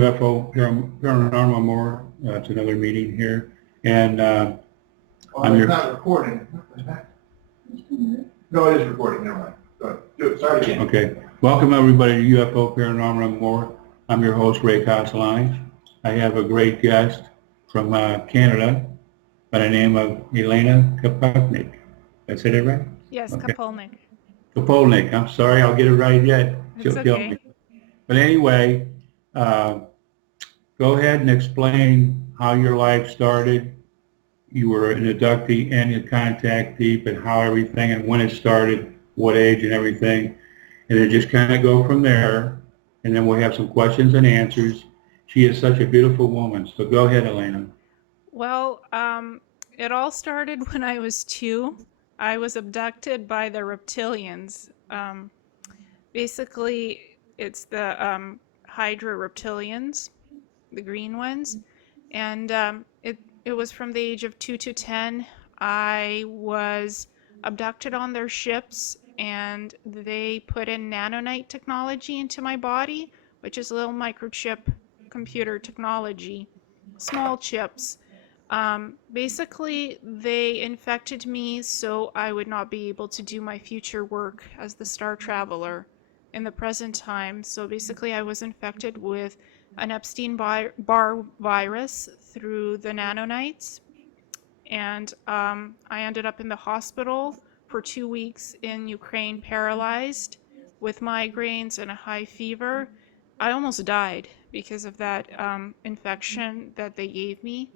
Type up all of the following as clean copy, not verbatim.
UFO Paranormal More. It's another meeting here, and it's not recording. No, it is recording. Never mind. Go ahead. Do it. Start again. Okay. Welcome everybody to UFO Paranormal More. I'm your host, Ray Kosulandich. I have a great guest from Canada by the name of Ileana. Did I say that right? Yes, Okay. Kapolnik. I'm sorry, I'll get it right yet. It's She'll kill okay. me. But anyway, go ahead and explain how your life started. You were an abductee and a contactee, but how everything and when it started, what age and everything. And then just kind of go from there. And then we'll have some questions and answers. She is such a beautiful woman. So go ahead, Ileana. Well, it all started when I was 2. I was abducted by the Reptilians. Basically, it's the Hydra Reptilians, the green ones. And it was from the age of 2 to 10. I was abducted on their ships, and they put in nanonite technology into my body, which is a little microchip computer technology, small chips. Basically, they infected me so I would not be able to do my future work as the Star Traveler in the present time. So basically, I was infected with an Epstein-Barr virus through the nanonites, and I ended up in the hospital for 2 weeks in Ukraine, paralyzed with migraines and a high fever. I almost died because of that infection that they gave me,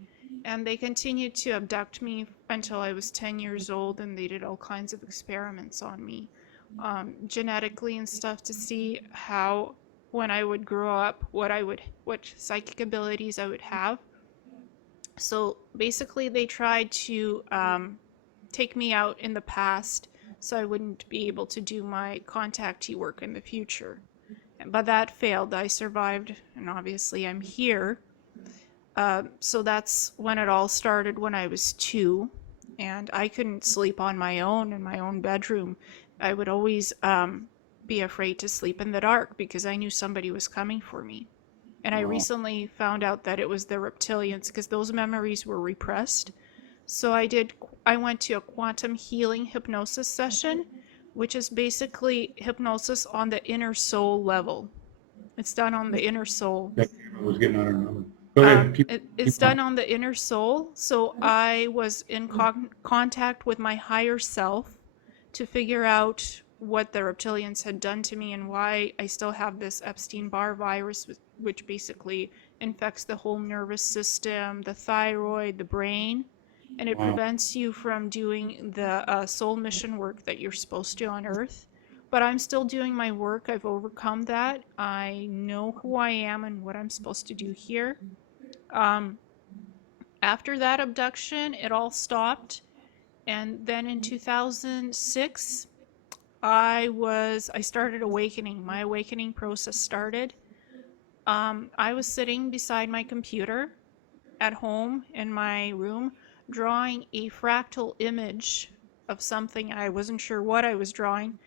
and they continued to abduct me until I was 10 years old, and they did all kinds of experiments on me, genetically and stuff, to see how, when I would grow up, what psychic abilities I would have. So basically, they tried to take me out in the past so I wouldn't be able to do my contactee work in the future. But that failed. I survived, and obviously I'm here. So that's when it all started, when I was 2, and I couldn't sleep on my own in my own bedroom. I would always be afraid to sleep in the dark because I knew somebody was coming for me. And I recently found out that it was the Reptilians, because those memories were repressed. So I went to a quantum healing hypnosis session, which is basically hypnosis on the inner soul level. It's done on the inner soul. I was getting on her number. Go ahead. It's done on the inner soul. So I was in contact with my higher self to figure out what the Reptilians had done to me and why I still have this Epstein-Barr virus, which basically infects the whole nervous system, the thyroid, the brain, and it prevents you from doing the soul mission work that you're supposed to on Earth. But I'm still doing my work. I've overcome that. I know who I am and what I'm supposed to do here. After that abduction, it all stopped. And then in 2006, I started awakening. My awakening process started. I was sitting beside my computer at home in my room, drawing a fractal image of something. I wasn't sure what I was drawing.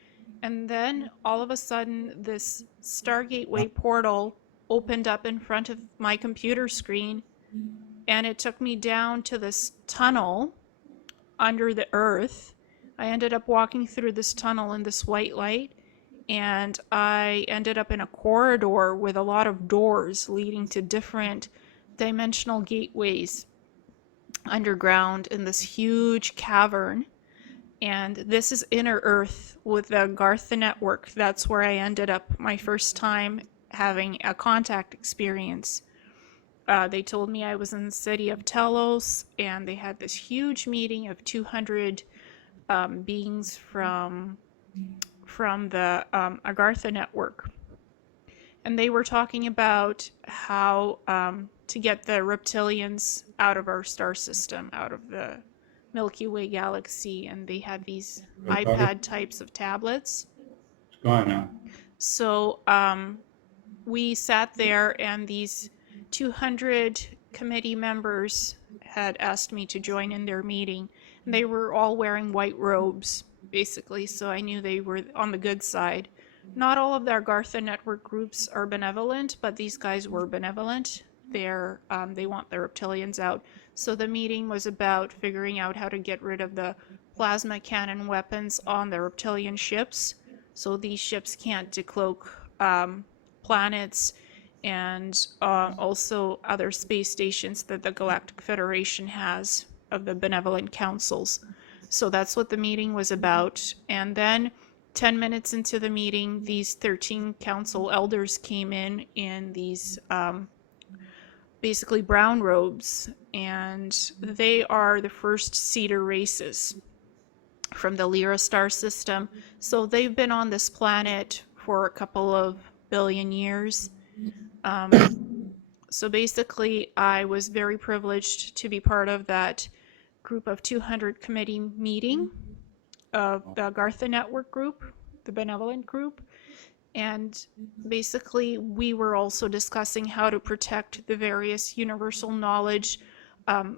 And then all of a sudden, this Stargateway portal opened up in front of my computer screen, and it took me down to this tunnel under the earth. I ended up walking through this tunnel in this white light, and I ended up in a corridor with a lot of doors leading to different dimensional gateways underground in this huge cavern. And this is inner earth with the Agartha Network. That's where I ended up my first time having a contact experience. They told me I was in the city of Telos, and they had this huge meeting of 200 beings from the Agartha Network. And they were talking about how to get the reptilians out of our star system, out of the Milky Way galaxy, and they had these iPad types of tablets. It's gone now. So we sat there, and these 200 committee members had asked me to join in their meeting. And they were all wearing white robes, basically, so I knew they were on the good side. not all of the Agartha Network groups are benevolent, but these guys were benevolent. They want the reptilians out. So the meeting was about figuring out how to get rid of the plasma cannon weapons on the reptilian ships, so these ships can't decloak planets and also other space stations that the Galactic Federation has of the benevolent councils. So that's what the meeting was about. And then 10 minutes into the meeting, these 13 council elders came in these basically brown robes, and they are the first Cedar races from the Lyra star system. So they've been on this planet for a couple of billion years. So basically, I was very privileged to be part of that group of 200 committee meeting of the Agartha Network group, the benevolent group. And basically, we were also discussing how to protect the various universal knowledge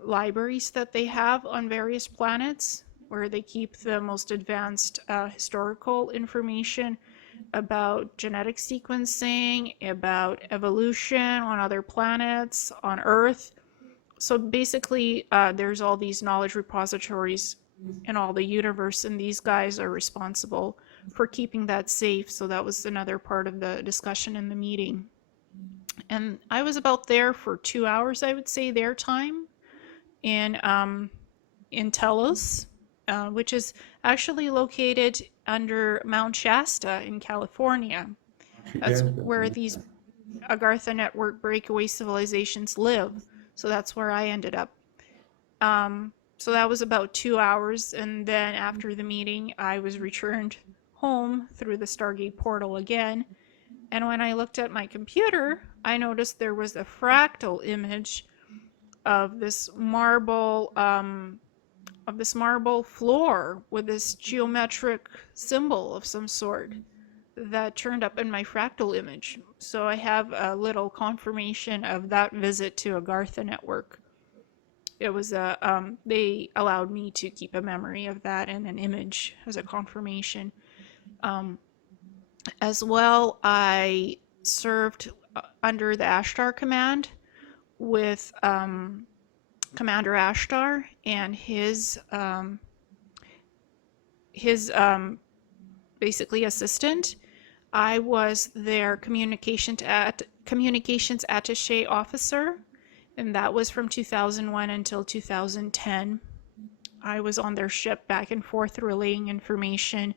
libraries that they have on various planets, where they keep the most advanced historical information about genetic sequencing, about evolution on other planets, on Earth. So basically, there's all these knowledge repositories in all the universe, and these guys are responsible for keeping that safe. So that was another part of the discussion in the meeting. And I was about there for 2 hours, I would say, their time in Telos, which is actually located under Mount Shasta in California. That's where these Agartha Network breakaway civilizations live. So that's where I ended up. So that was about 2 hours, and then after the meeting, I was returned home through the Stargate portal again. And when I looked at my computer, I noticed there was a fractal image of this marble floor with this geometric symbol of some sort that turned up in my fractal image. So I have a little confirmation of that visit to Agartha Network. It was they allowed me to keep a memory of that and an image as a confirmation. As well, I served under the Ashtar Command with Commander Ashtar and his basically assistant. I was their communications attaché officer, and that was from 2001 until 2010. I was on their ship back and forth relaying information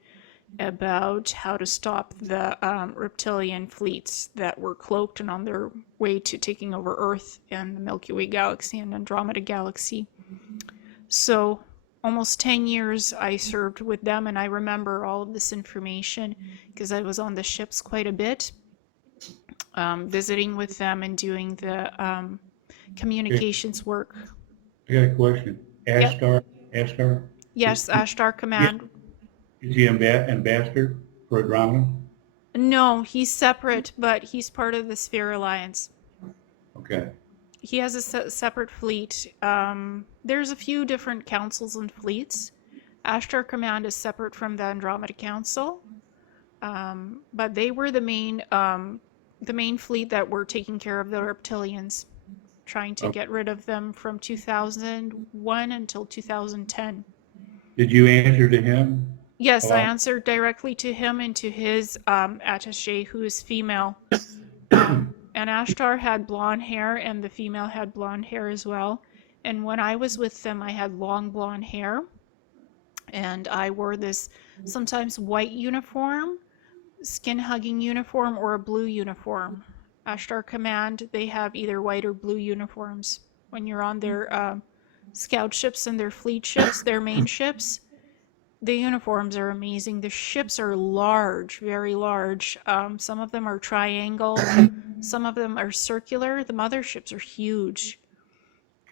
about how to stop the reptilian fleets that were cloaked and on their way to taking over Earth and the Milky Way galaxy and Andromeda galaxy. So almost 10 years I served with them, and I remember all of this information because I was on the ships quite a bit, visiting with them and doing the communications work. I got a question. Ashtar? Ashtar? Yes, Ashtar Command. Is he ambassador for Andromeda? No, he's separate, but he's part of the Sphere Alliance. Okay. He has a separate fleet. There's a few different councils and fleets. Ashtar Command is separate from the Andromeda Council, but they were the main fleet that were taking care of the Reptilians, trying to get rid of them from 2001 until 2010. Did you answer to him? Yes, I answered directly to him and to his attaché, who is female. And Ashtar had blonde hair, and the female had blonde hair as well. And when I was with them, I had long blonde hair. And I wore this sometimes white uniform, skin-hugging uniform, or a blue uniform. Ashtar Command, they have either white or blue uniforms. When you're on their scout ships and their fleet ships, their main ships, the uniforms are amazing. The ships are large, very large. Some of them are triangle, some of them are circular. The motherships are huge.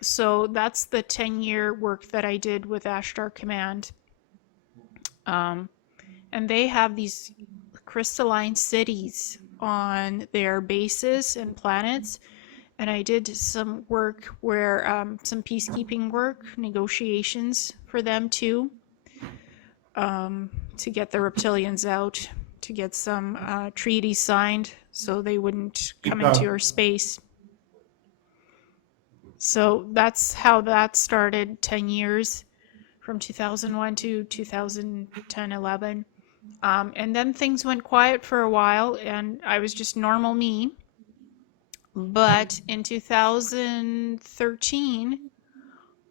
So that's the 10-year work that I did with Ashtar Command. And they have these crystalline cities on their bases and planets. And I did some work where, some peacekeeping work, negotiations for them too. To get the reptilians out, to get some treaties signed so they wouldn't come Yeah. into your space. So that's how that started 10 years from 2001 to 2010-11. And then things went quiet for a while and I was just normal me. But in 2013,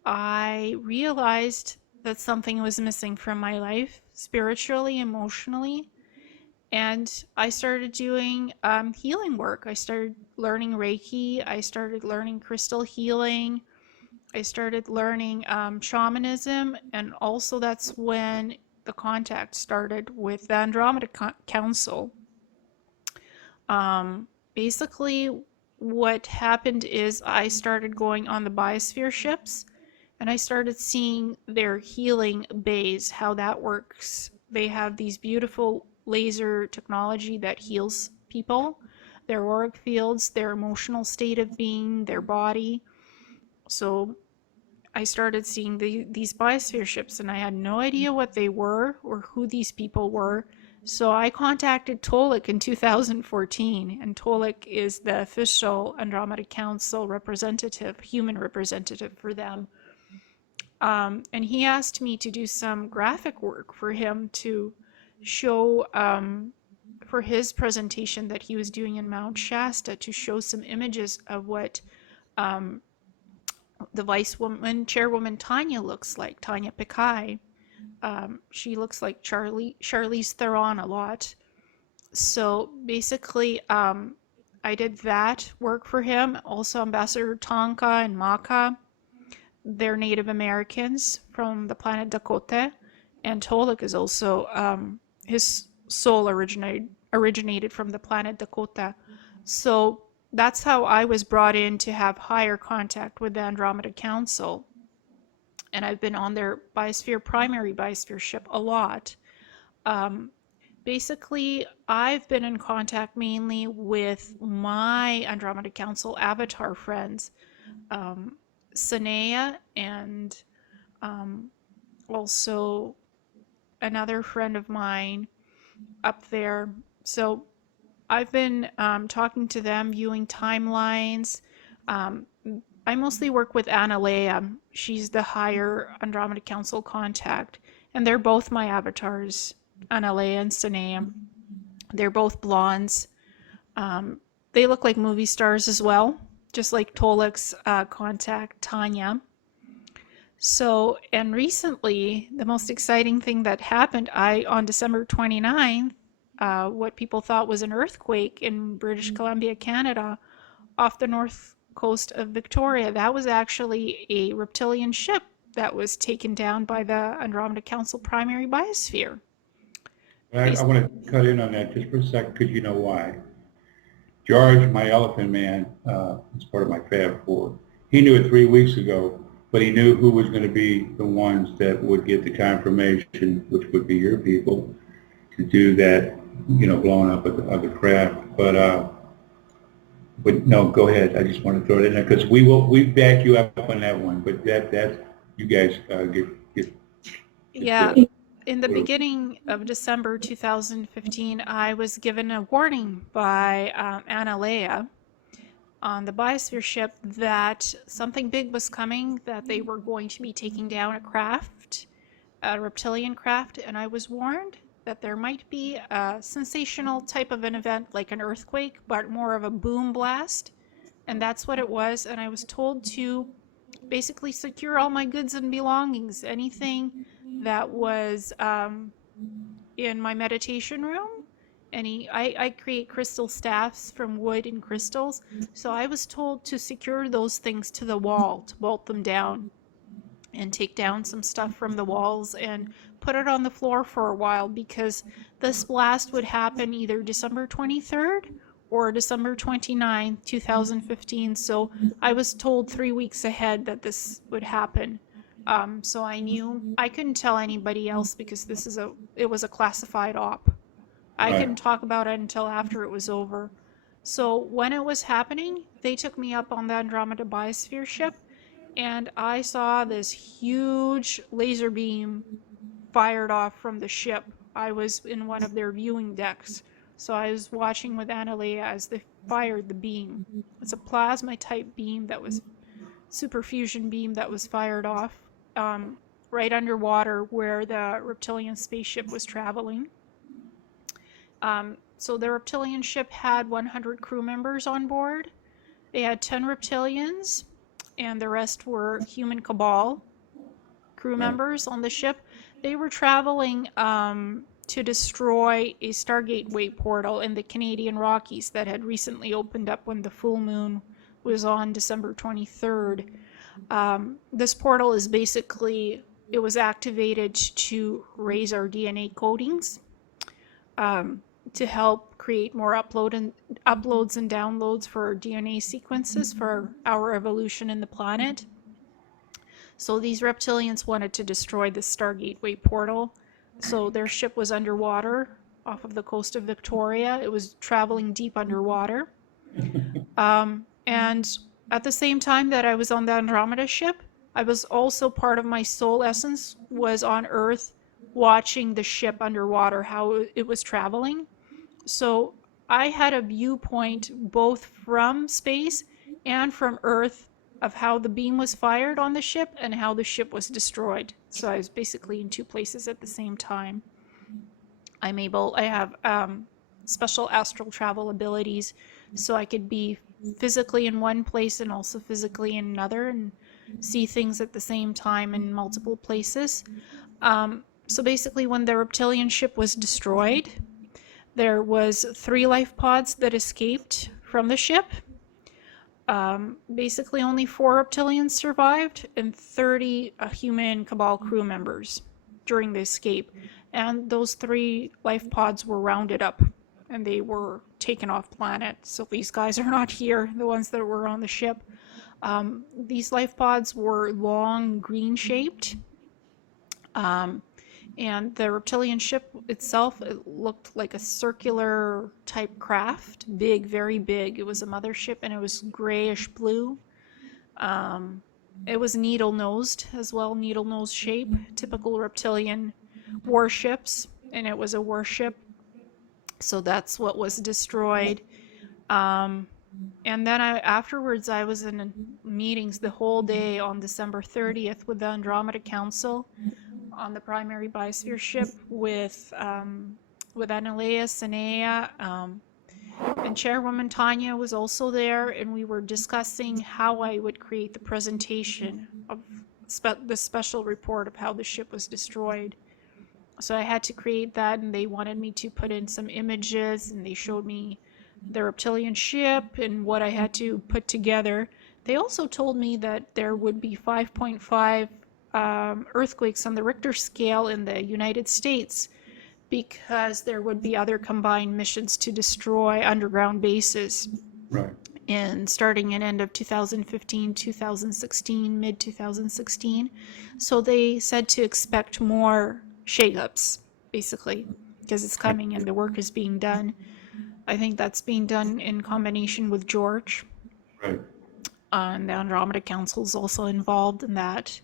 I realized that something was missing from my life, spiritually, emotionally. And I started doing healing work. I started learning Reiki. I started learning crystal healing. I started learning shamanism. And also that's when the contact started with the Andromeda Council. Basically, what happened is I started going on the biosphere ships and I started seeing their healing bays, how that works. They have these beautiful laser technology that heals people, their auric fields, their emotional state of being, their body. So I started seeing these biosphere ships and I had no idea what they were or who these people were. So I contacted Tolik in 2014, and Tolik is the official Andromeda Council representative, human representative for them. And he asked me to do some graphic work for him to show for his presentation that he was doing in Mount Shasta, to show some images of what the vice chairwoman Tanya looks like, Tanya Pikai. She looks like Charlize Theron a lot. So basically, I did that work for him. Also, Ambassador Tonka and Maka, they're Native Americans from the planet Dakota, and Tolik is also his soul originated from the planet Dakota. So that's how I was brought in to have higher contact with the Andromeda Council. And I've been on their primary biosphere ship a lot. Basically, I've been in contact mainly with my Andromeda Council avatar friends, Sanea, and also another friend of mine up there. So I've been talking to them, viewing timelines. I mostly work with Ileana. She's the higher Andromeda Council contact, and they're both my avatars, Ileana and Sanea. They're both blondes. They look like movie stars as well, just like Tolik's contact, Tanya. So, and recently, the most exciting thing that happened, on December 29th, what people thought was an earthquake in British Columbia, Canada, off the north coast of Victoria. That was actually a reptilian ship that was taken down by the Andromeda Council primary biosphere. I want to cut in on that just for a second because you know why. George, my elephant man, is part of my Fab Four. He knew it 3 weeks ago, but he knew who was going to be the ones that would get the confirmation, which would be your people, to do that, blowing up of the craft. But no, go ahead. I just want to throw it in there because we back you up on that one. But that's you guys get yeah. In the beginning of December 2015, I was given a warning by Ileana on the biosphere ship that something big was coming, that they were going to be taking down a reptilian craft, and I was warned that there might be a sensational type of an event like an earthquake, but more of a boom blast, and that's what it was. And I was told to basically secure all my goods and belongings, anything that was in my meditation room. I create crystal staffs from wood and crystals, so I was told to secure those things to the wall, to bolt them down and take down some stuff from the walls and put it on the floor for a while, because this blast would happen either December 23rd or December 29th, 2015. So I was told 3 weeks ahead that this would happen. So I knew I couldn't tell anybody else because it was a classified op. I couldn't talk about it until after it was over. So when it was happening, they took me up on the Andromeda biosphere ship, and I saw this huge laser beam fired off from the ship I was in one of their viewing decks. So I was watching with Ileana as they fired the beam. It's a plasma type beam that was super fusion beam that was fired off right underwater where the reptilian spaceship was traveling. So the reptilian ship had 100 crew members on board. They had 10 reptilians, and the rest were human cabal crew members on the ship. They were traveling to destroy a Stargate Way portal in the Canadian Rockies that had recently opened up when the full moon was on December 23rd. This portal is basically, it was activated to raise our DNA codings, to help create more uploads and downloads for our DNA sequences for our evolution in the planet. So these reptilians wanted to destroy the Stargate Way portal. So their ship was underwater off of the coast of Victoria. It was traveling deep underwater. And at the same time that I was on the Andromeda ship, I was also part of my soul essence was on Earth watching the ship underwater, how it was traveling. So I had a viewpoint both from space and from Earth of how the beam was fired on the ship and how the ship was destroyed. So I was basically in two places at the same time. I have special astral travel abilities, so I could be physically in one place and also physically in another and see things at the same time in multiple places. So basically when the reptilian ship was destroyed, there was 3 life pods that escaped from the ship. Basically only 4 reptilians survived and 30 human cabal crew members during the escape. And those 3 life pods were rounded up and they were taken off planet. So these guys are not here, the ones that were on the ship. These life pods were long, green shaped. And the reptilian ship itself, it looked like a circular type craft, big, very big. It was a mothership and it was grayish blue. It was needle-nosed as well, needle-nose shape, typical reptilian warships, and it was a warship. So that's what was destroyed. And then afterwards I was in meetings the whole day on December 30th with the Andromeda Council on the primary biosphere ship with Ileana, Sanea, and Chairwoman Tanya was also there, and we were discussing how I would create the presentation of the special report of how the ship was destroyed. So I had to create that, and they wanted me to put in some images, and they showed me the reptilian ship and what I had to put together. They also told me that there would be 5.5 earthquakes on the Richter scale in the United States because there would be other combined missions to destroy underground bases. Right. And starting in end of 2015, 2016, mid 2016. So they said to expect more shakeups, basically, because it's coming and the work is being done. I think that's being done in combination with George. Right. And the Andromeda Council is also involved in that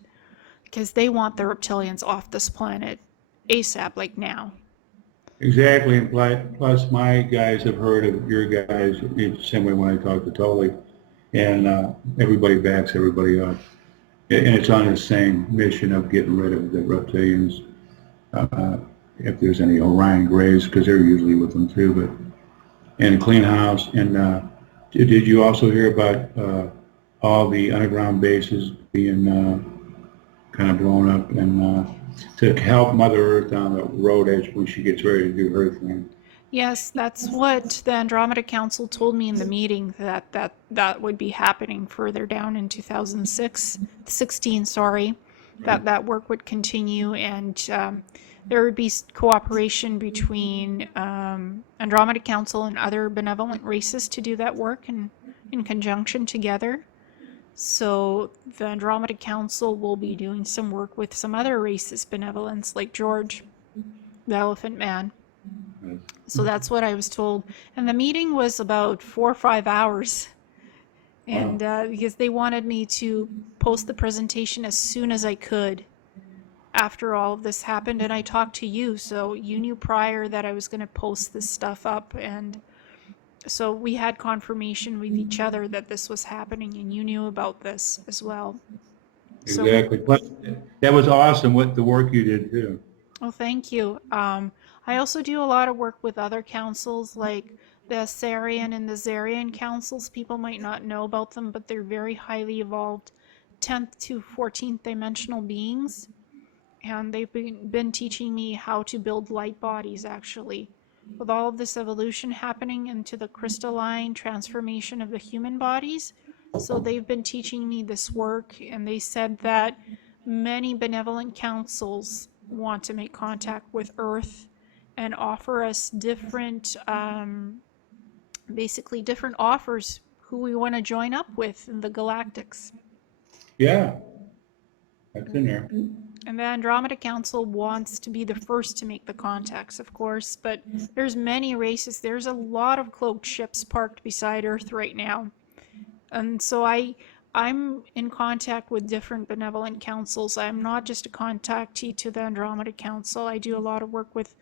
because they want the reptilians off this planet ASAP, like now. Exactly, and plus my guys have heard of your guys in the same way when I talk to Tully, and everybody backs everybody up. And it's on the same mission of getting rid of the reptilians, if there's any Orion Greys, because they're usually with them too, and a clean house. And did you also hear about all the underground bases being kind of blown up and to help Mother Earth down the road as when she gets ready to do her thing? Yes, that's what the Andromeda Council told me in the meeting, that would be happening further down in 2016, sorry. That work would continue, and there would be cooperation between Andromeda Council and other benevolent races to do that work in conjunction together. So the Andromeda Council will be doing some work with some other races benevolence, like George, the Elephant Man. So that's what I was told. And the meeting was about 4 or 5 hours. And because they wanted me to post the presentation as soon as I could after all of this happened, and I talked to you, so you knew prior that I was going to post this stuff up, and so we had confirmation with each other that this was happening, and you knew about this as well. So Exactly. But that was awesome, what the work you did too. oh, thank you. I also do a lot of work with other councils like the Asarian and the Zarian councils. People might not know about them, but they're very highly evolved 10th to 14th dimensional beings. And they've been teaching me how to build light bodies, actually. With all of this evolution happening into the crystalline transformation of the human bodies. So they've been teaching me this work, and they said that many benevolent councils want to make contact with Earth and offer us different, basically different offers who we want to join up with in the galactics. Yeah, that's in there. And the Andromeda Council wants to be the first to make the contacts, of course, but there's many races. There's a lot of cloaked ships parked beside Earth right now. And so I'm in contact with different benevolent councils. I'm not just a contactee to the Andromeda Council. I do a lot of work with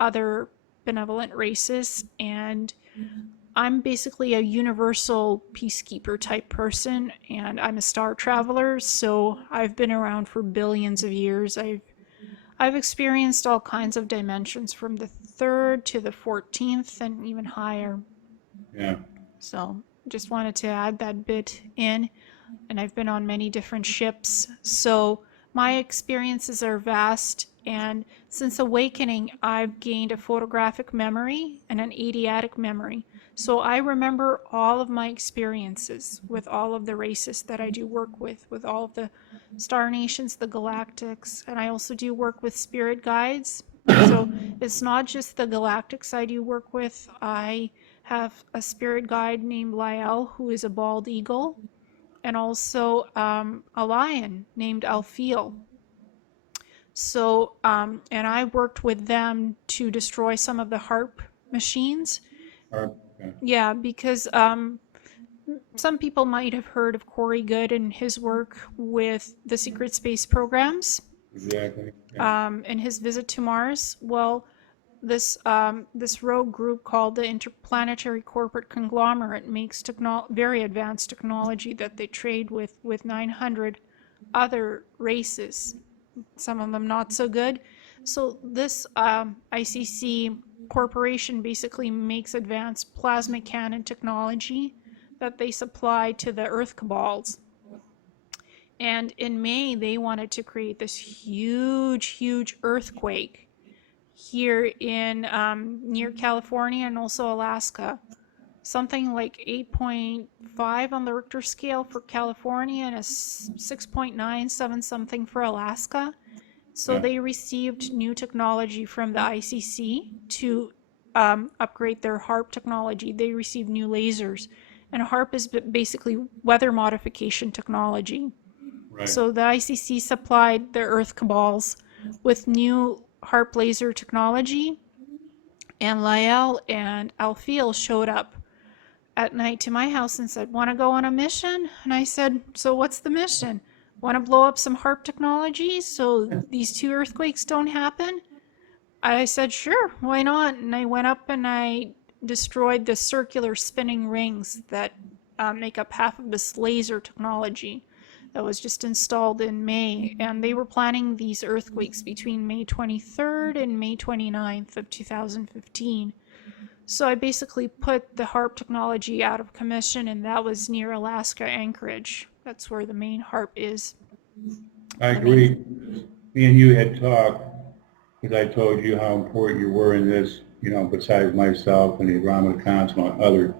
other benevolent races, and I'm basically a universal peacekeeper type person, and I'm a star traveler, so I've been around for billions of years. I've experienced all kinds of dimensions from the 3rd to the 14th and even higher. Yeah. So just wanted to add that bit in, and I've been on many different ships, so my experiences are vast, and since awakening I've gained a photographic memory and an eidetic memory. So I remember all of my experiences with all of the races that I do work with all of the star nations, the galactics, and I also do work with spirit guides. So it's not just the galactics I do work with. I have a spirit guide named Lael, who is a bald eagle, and also a lion named Alfeel. So, and I worked with them to destroy some of the HARP machines. Okay. Yeah, because some people might have heard of Corey Goode and his work with the secret space programs. Exactly. Yeah. And his visit to Mars. Well, this rogue group called the Interplanetary Corporate Conglomerate makes very advanced technology that they trade with 900 other races. Some of them not so good. So this ICC corporation basically makes advanced plasma cannon technology that they supply to the Earth cabals. And in May, they wanted to create this huge earthquake here in near California and also Alaska. Something like 8.5 on the Richter scale for California and a 6.97 something for Alaska. So Yeah. they received new technology from the ICC to upgrade their HARP technology. They received new lasers. And HARP is basically weather modification technology. Right. So the ICC supplied the Earth cabals with new HARP laser technology. And Lael and Alfeel showed up at night to my house and said, "Want to go on a mission?" And I said, "So what's the mission? Want to blow up some HARP technology so these 2 earthquakes don't happen?" I said, "Sure, why not?" And I went up and I destroyed the circular spinning rings that make up half of this laser technology that was just installed in May. And they were planning these earthquakes between May 23rd and May 29th of 2015. So I basically put the HARP technology out of commission, and that was near Alaska Anchorage. That's where the main HARP is. I agree. Me and you had talked, because I told you how important you were in this, you know, besides myself and the Andromeda Council and other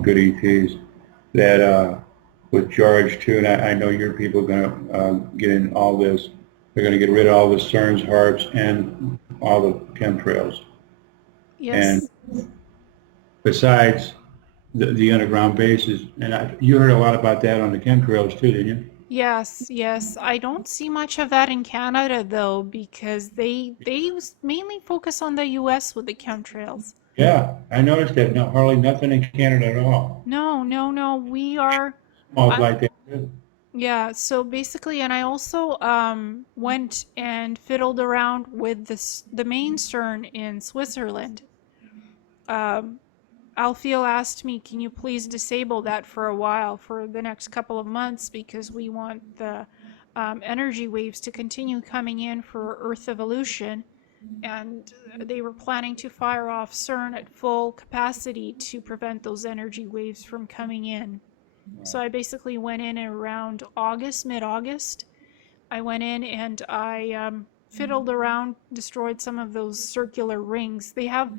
good ETs, that with George too, and I know your people are going to get in all this. They're going to get rid of all the CERN's HARPs and all the chemtrails. Yes. And besides the underground bases, and you heard a lot about that on the chemtrails too, didn't you? Yes. I don't see much of that in Canada though, because they mainly focus on the US with the chemtrails. Yeah, I noticed that. No, hardly nothing in Canada at all. No. We are Smalls like that too. Yeah, so basically, and I also went and fiddled around with the main CERN in Switzerland. Um, Alfeel asked me, can you please disable that for a while, for the next couple of months, because we want the energy waves to continue coming in for Earth evolution. And they were planning to fire off CERN at full capacity to prevent those energy waves from coming in. So I basically went in around August, mid-August. I went in and I fiddled around, destroyed some of those circular rings. They have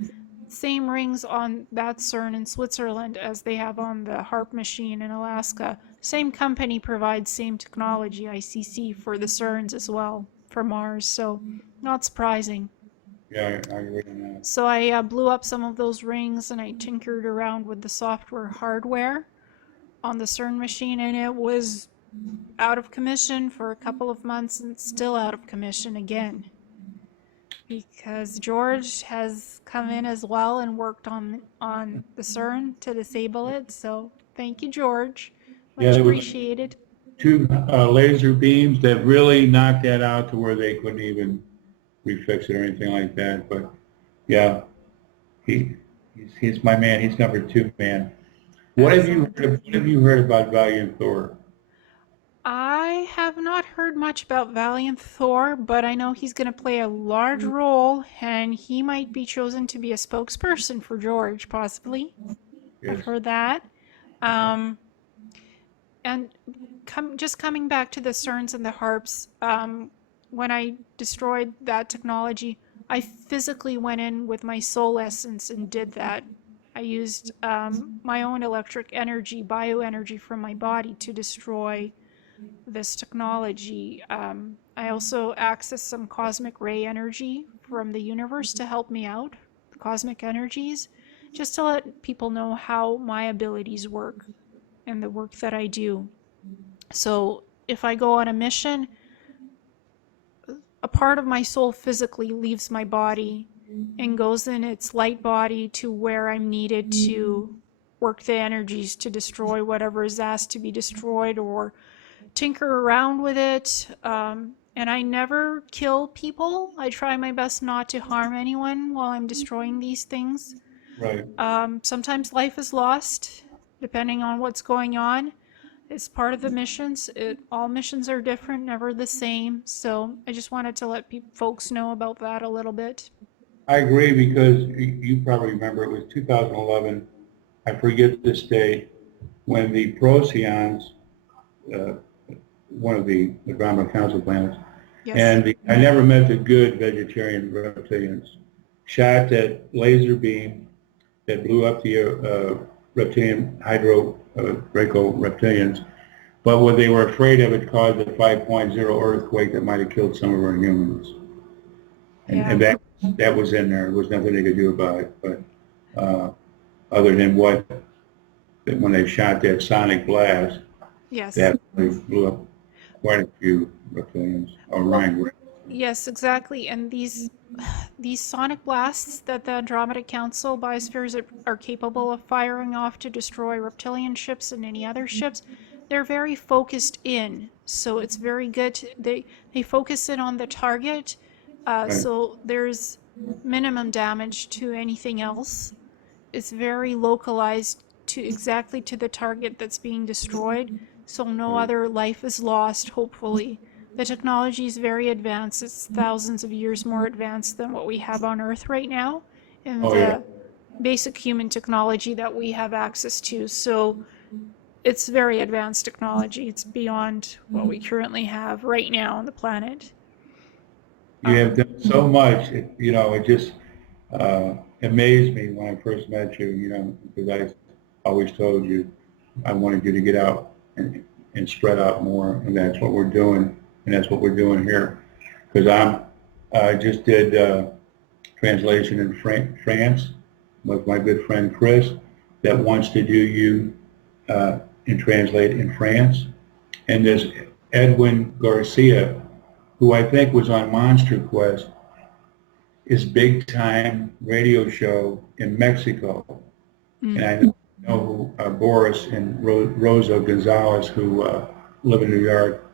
same rings on that CERN in Switzerland as they have on the HARP machine in Alaska. Same company provides same technology, ICC, for the CERNs as well, for Mars, so not surprising. Yeah, I agree on that. So I blew up some of those rings and I tinkered around with the software hardware on the CERN machine, and it was out of commission for a couple of months and still out of commission again. Because George has come in as well and worked on the CERN to disable it. So thank you, George. Yeah, Much there was appreciated. two laser beams that really knocked that out to where they couldn't even refix it or anything like that. But yeah, he's my man. He's number two man. What have you heard? What have you heard about Valiant Thor? I have not heard much about Valiant Thor, but I know he's going to play a large role, and he might be chosen to be a spokesperson for George, possibly. I've Yes. heard that. Um, and just coming back to the CERNs and the HARPs, when I destroyed that technology, I physically went in with my soul essence and did that. I used my own electric energy, bioenergy from my body to destroy this technology. I also accessed some cosmic ray energy from the universe to help me out, the cosmic energies, just to let people know how my abilities work and the work that I do. So if I go on a mission, a part of my soul physically leaves my body and goes in its light body to where I'm needed to work the energies to destroy whatever is asked to be destroyed or tinker around with it. And I never kill people. I try my best not to harm anyone while I'm destroying these things. Right. Sometimes life is lost, depending on what's going on. It's part of the missions. All missions are different, never the same. So I just wanted to let folks know about that a little bit. I agree because you probably remember it was 2011. I forget this date when the Procyons, uh, one of the Andromeda Council planets, Yes. and I never met the good vegetarian reptilians, shot that laser beam that blew up the reptilian Draco reptilians. But what they were afraid of, it caused a 5.0 earthquake that might have killed some of our humans. And that was in there. There was nothing they could do about it. But other than when they shot that sonic blast, Yes. that really blew up quite a few reptilians. Yes, exactly. And these sonic blasts that the Andromeda Council biospheres are capable of firing off to destroy reptilian ships and any other ships, they're very focused in. So it's very good. They focus in on the target, so there's minimum damage to anything else. It's very localized exactly to the target that's being destroyed, so no other life is lost, hopefully. The technology is very advanced. It's thousands of years more advanced than what we have on Earth right now, and the basic human technology that we have access to. So it's very advanced technology. It's beyond what we currently have right now on the planet. You have done so much. It just amazed me when I first met you, because I always told you I wanted you to get out and spread out more, and that's what we're doing, and that's what we're doing here. Because I just did translation in France with my good friend Chris that wants to do you and translate in France. And there's Edwin Garcia, who I think was on Monster Quest, his big time radio show in Mexico. And I know Boris and Rosa Gonzalez, who live in New York.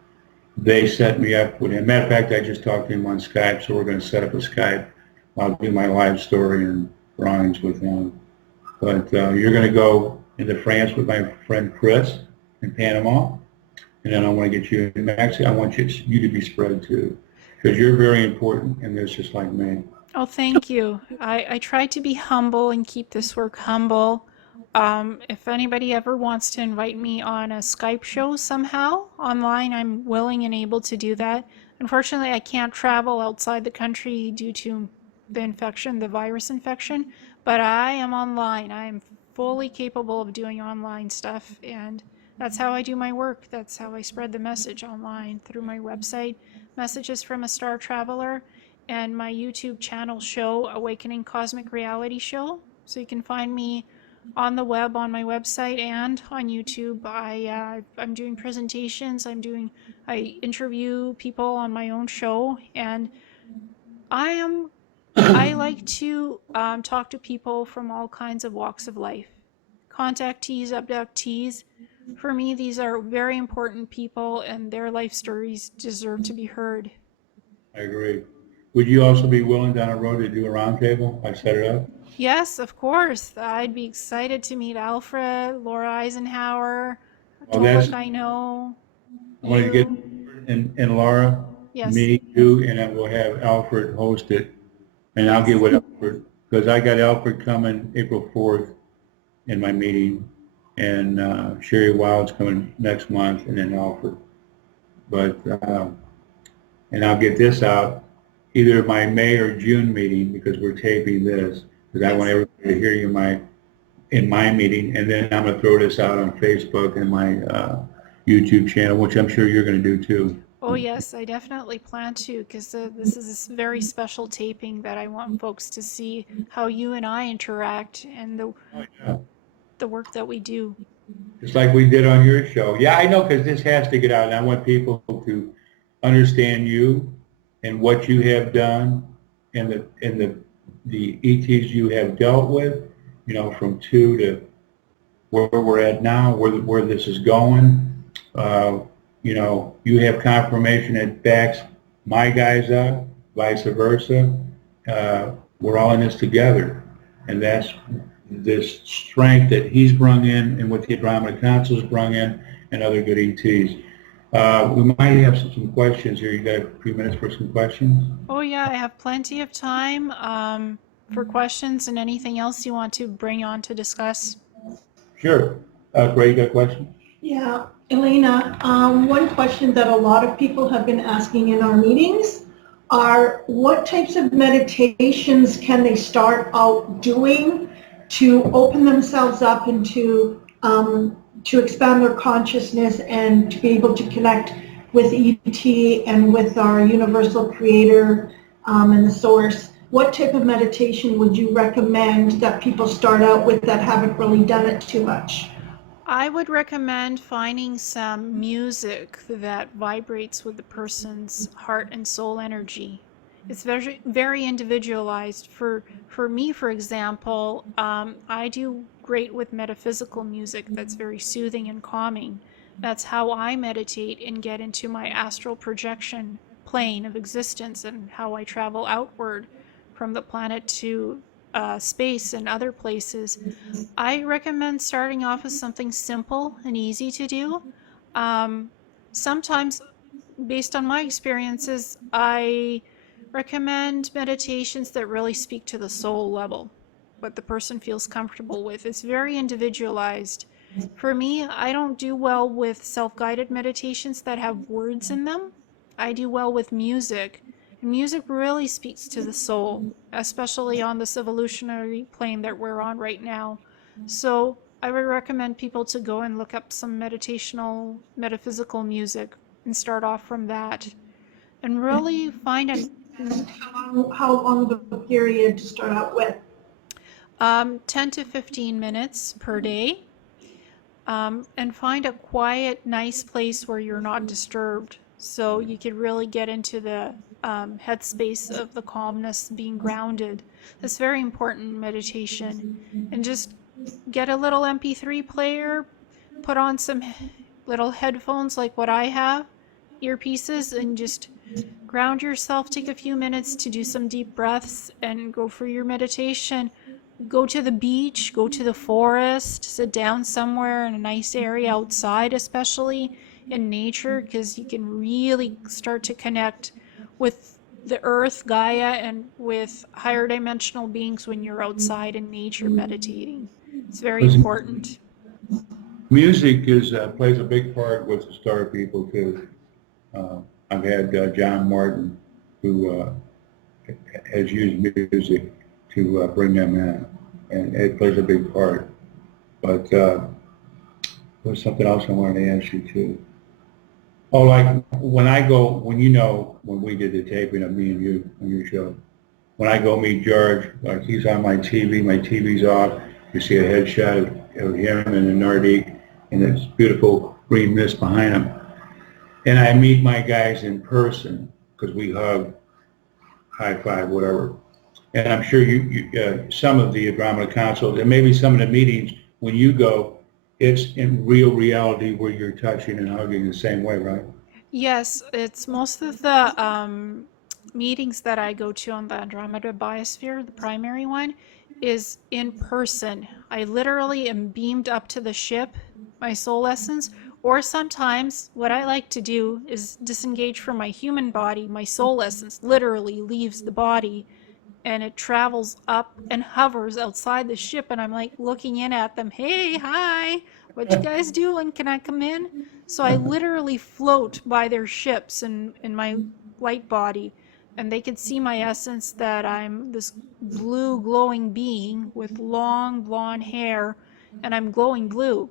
They set me up with him. Matter of fact, I just talked to him on Skype, so we're going to set up a Skype. I'll do my live story and drawings with him. But you're going to go into France with my friend Chris in Panama, and then I want to get you in Mexico. I want you to be spread too, because you're very important in this, just like me. Oh, thank you. I try to be humble and keep this work humble. If anybody ever wants to invite me on a Skype show somehow online, I'm willing and able to do that. Unfortunately, I can't travel outside the country due to the infection, the virus infection, but I am online. I am fully capable of doing online stuff, and that's how I do my work. That's how I spread the message online through my website, Messages from a Star Traveler, and my YouTube channel show, Awakening Cosmic Reality Show. So you can find me on the web, on my website, and on YouTube. I'm doing presentations. I interview people on my own show, and I like to talk to people from all kinds of walks of life. Contactees, abductees. For me, these are very important people, and their life stories deserve to be heard. I agree. Would you also be willing down the road to do a roundtable? I set it up. Yes, of course. I'd be excited to meet Alfred, Laura Eisenhower, Well, that's, Tolk, I know. I want to get You. and Laura, Yes. me, you, and then we'll have Alfred host it. And I'll get with Alfred, because I got Alfred coming April 4th in my meeting, and Sherry Wild's coming next month, and then Alfred. But, and I'll get this out either my May or June meeting, because we're taping this, because I want everybody to hear you in my meeting, and then I'm going to throw this out on Facebook and my YouTube channel, which I'm sure you're going to do too. Oh yes, I definitely plan to, because this is a very special taping that I want folks to see how you and I interact and the work that we do. Just like we did on your show. Yeah, I know, because this has to get out, and I want people to understand you and what you have done and the ETs you have dealt with, you know, from 2 to where we're at now, where this is going. You know, you have confirmation that backs my guys up, vice versa. We're all in this together, and that's this strength that he's brung in and what the Andromeda Council's brung in and other good ETs. We might have some questions here. You got a few minutes for some questions? Oh yeah, I have plenty of time for questions and anything else you want to bring on to discuss. Sure. Ray, you got a question? Yeah, Ileana, one question that a lot of people have been asking in our meetings are what types of meditations can they start out doing to open themselves up and to expand their consciousness and to be able to connect with ET and with our universal creator and the source. What type of meditation would you recommend that people start out with that haven't really done it too much? I would recommend finding some music that vibrates with the person's heart and soul energy. It's very, very individualized. For me, for example, I do great with metaphysical music that's very soothing and calming. That's how I meditate and get into my astral projection plane of existence and how I travel outward from the planet to space and other places. I recommend starting off with something simple and easy to do. Sometimes, based on my experiences, I recommend meditations that really speak to the soul level, what the person feels comfortable with. It's very individualized. For me, I don't do well with self-guided meditations that have words in them. I do well with music. Music really speaks to the soul, especially on this evolutionary plane that we're on right now. So I would recommend people to go and look up some meditational, metaphysical music and start off from that. And really find an... How long of a period to start out with? 10 to 15 minutes per day. And find a quiet, nice place where you're not disturbed. So you could really get into the headspace of the calmness, being grounded. That's very important in meditation. And just get a little MP3 player, put on some little headphones like what I have, earpieces, and just ground yourself. Take a few minutes to do some deep breaths and go for your meditation. Go to the beach, go to the forest, sit down somewhere in a nice area outside, especially in nature, because you can really start to connect with the earth, Gaia, and with higher dimensional beings when you're outside in nature meditating. It's very important. Music plays a big part with the star people too. I've had John Martin, who has used music to bring them in, and it plays a big part. But there's something else I wanted to ask you too. Oh, like when we did the taping of me and you on your show, when I go meet George, like he's on my TV's off, you see a headshot of him and the Nordique and this beautiful green mist behind him. And I meet my guys in person because we hug, high five, whatever. And I'm sure some of the Andromeda Council, and maybe some of the meetings, when you go, it's in real reality where you're touching and hugging the same way, right? Yes, it's most of the meetings that I go to on the Andromeda Biosphere, the primary one, is in person. I literally am beamed up to the ship, my soul essence, or sometimes what I like to do is disengage from my human body. My soul essence literally leaves the body and it travels up and hovers outside the ship, and I'm like looking in at them. Hey, hi, what you guys doing? Can I come in? So I literally float by their ships in my light body, and they can see my essence, that I'm this blue glowing being with long blonde hair, and I'm glowing blue.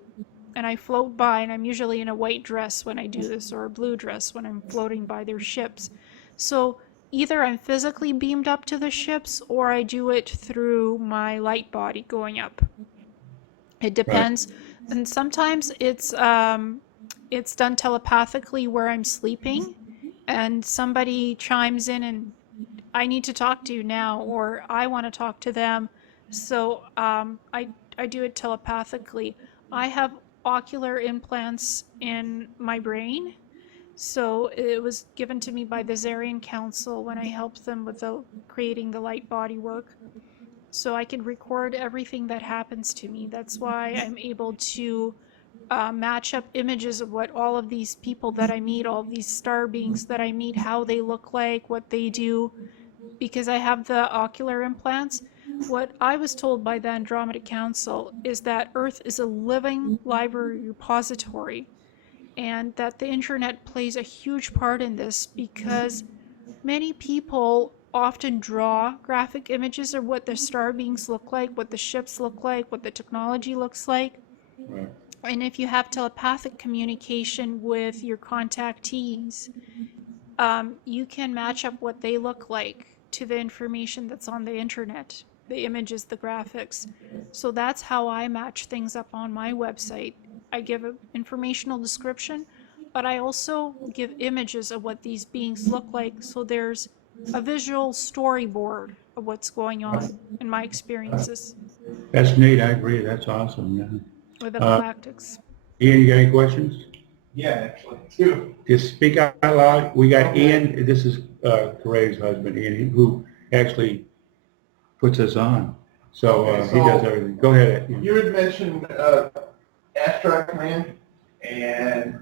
And I float by, and I'm usually in a white dress when I do this, or a blue dress when I'm floating by their ships. So either I'm physically beamed up to the ships, or I do it through my light body going up. It depends. Right. And sometimes it's done telepathically where I'm sleeping and somebody chimes in and I need to talk to you now, or I want to talk to them. So I do it telepathically. I have ocular implants in my brain. So it was given to me by the Zarian Council when I helped them with creating the light body work. So I can record everything that happens to me. That's why I'm able to match up images of what all of these people that I meet, all of these star beings that I meet, how they look like, what they do, because I have the ocular implants. What I was told by the Andromeda Council is that Earth is a living library repository, and that the internet plays a huge part in this, because many people often draw graphic images of what the star beings look like, what the ships look like, what the technology looks like. Right. And if you have telepathic communication with your contactees, you can match up what they look like to the information that's on the internet, the images, the graphics. So that's how I match things up on my website. I give an informational description, but I also give images of what these beings look like, so there's a visual storyboard of what's going on in my experiences. That's neat. I agree. That's awesome. Yeah. With the Galactics. Ian, you got any questions? Yeah, actually, two. Just speak out loud. We got Ian. This is Ray's husband, Ian, who actually puts us on. So, he does everything. Go ahead. Ian. You had mentioned Ashtar Command, and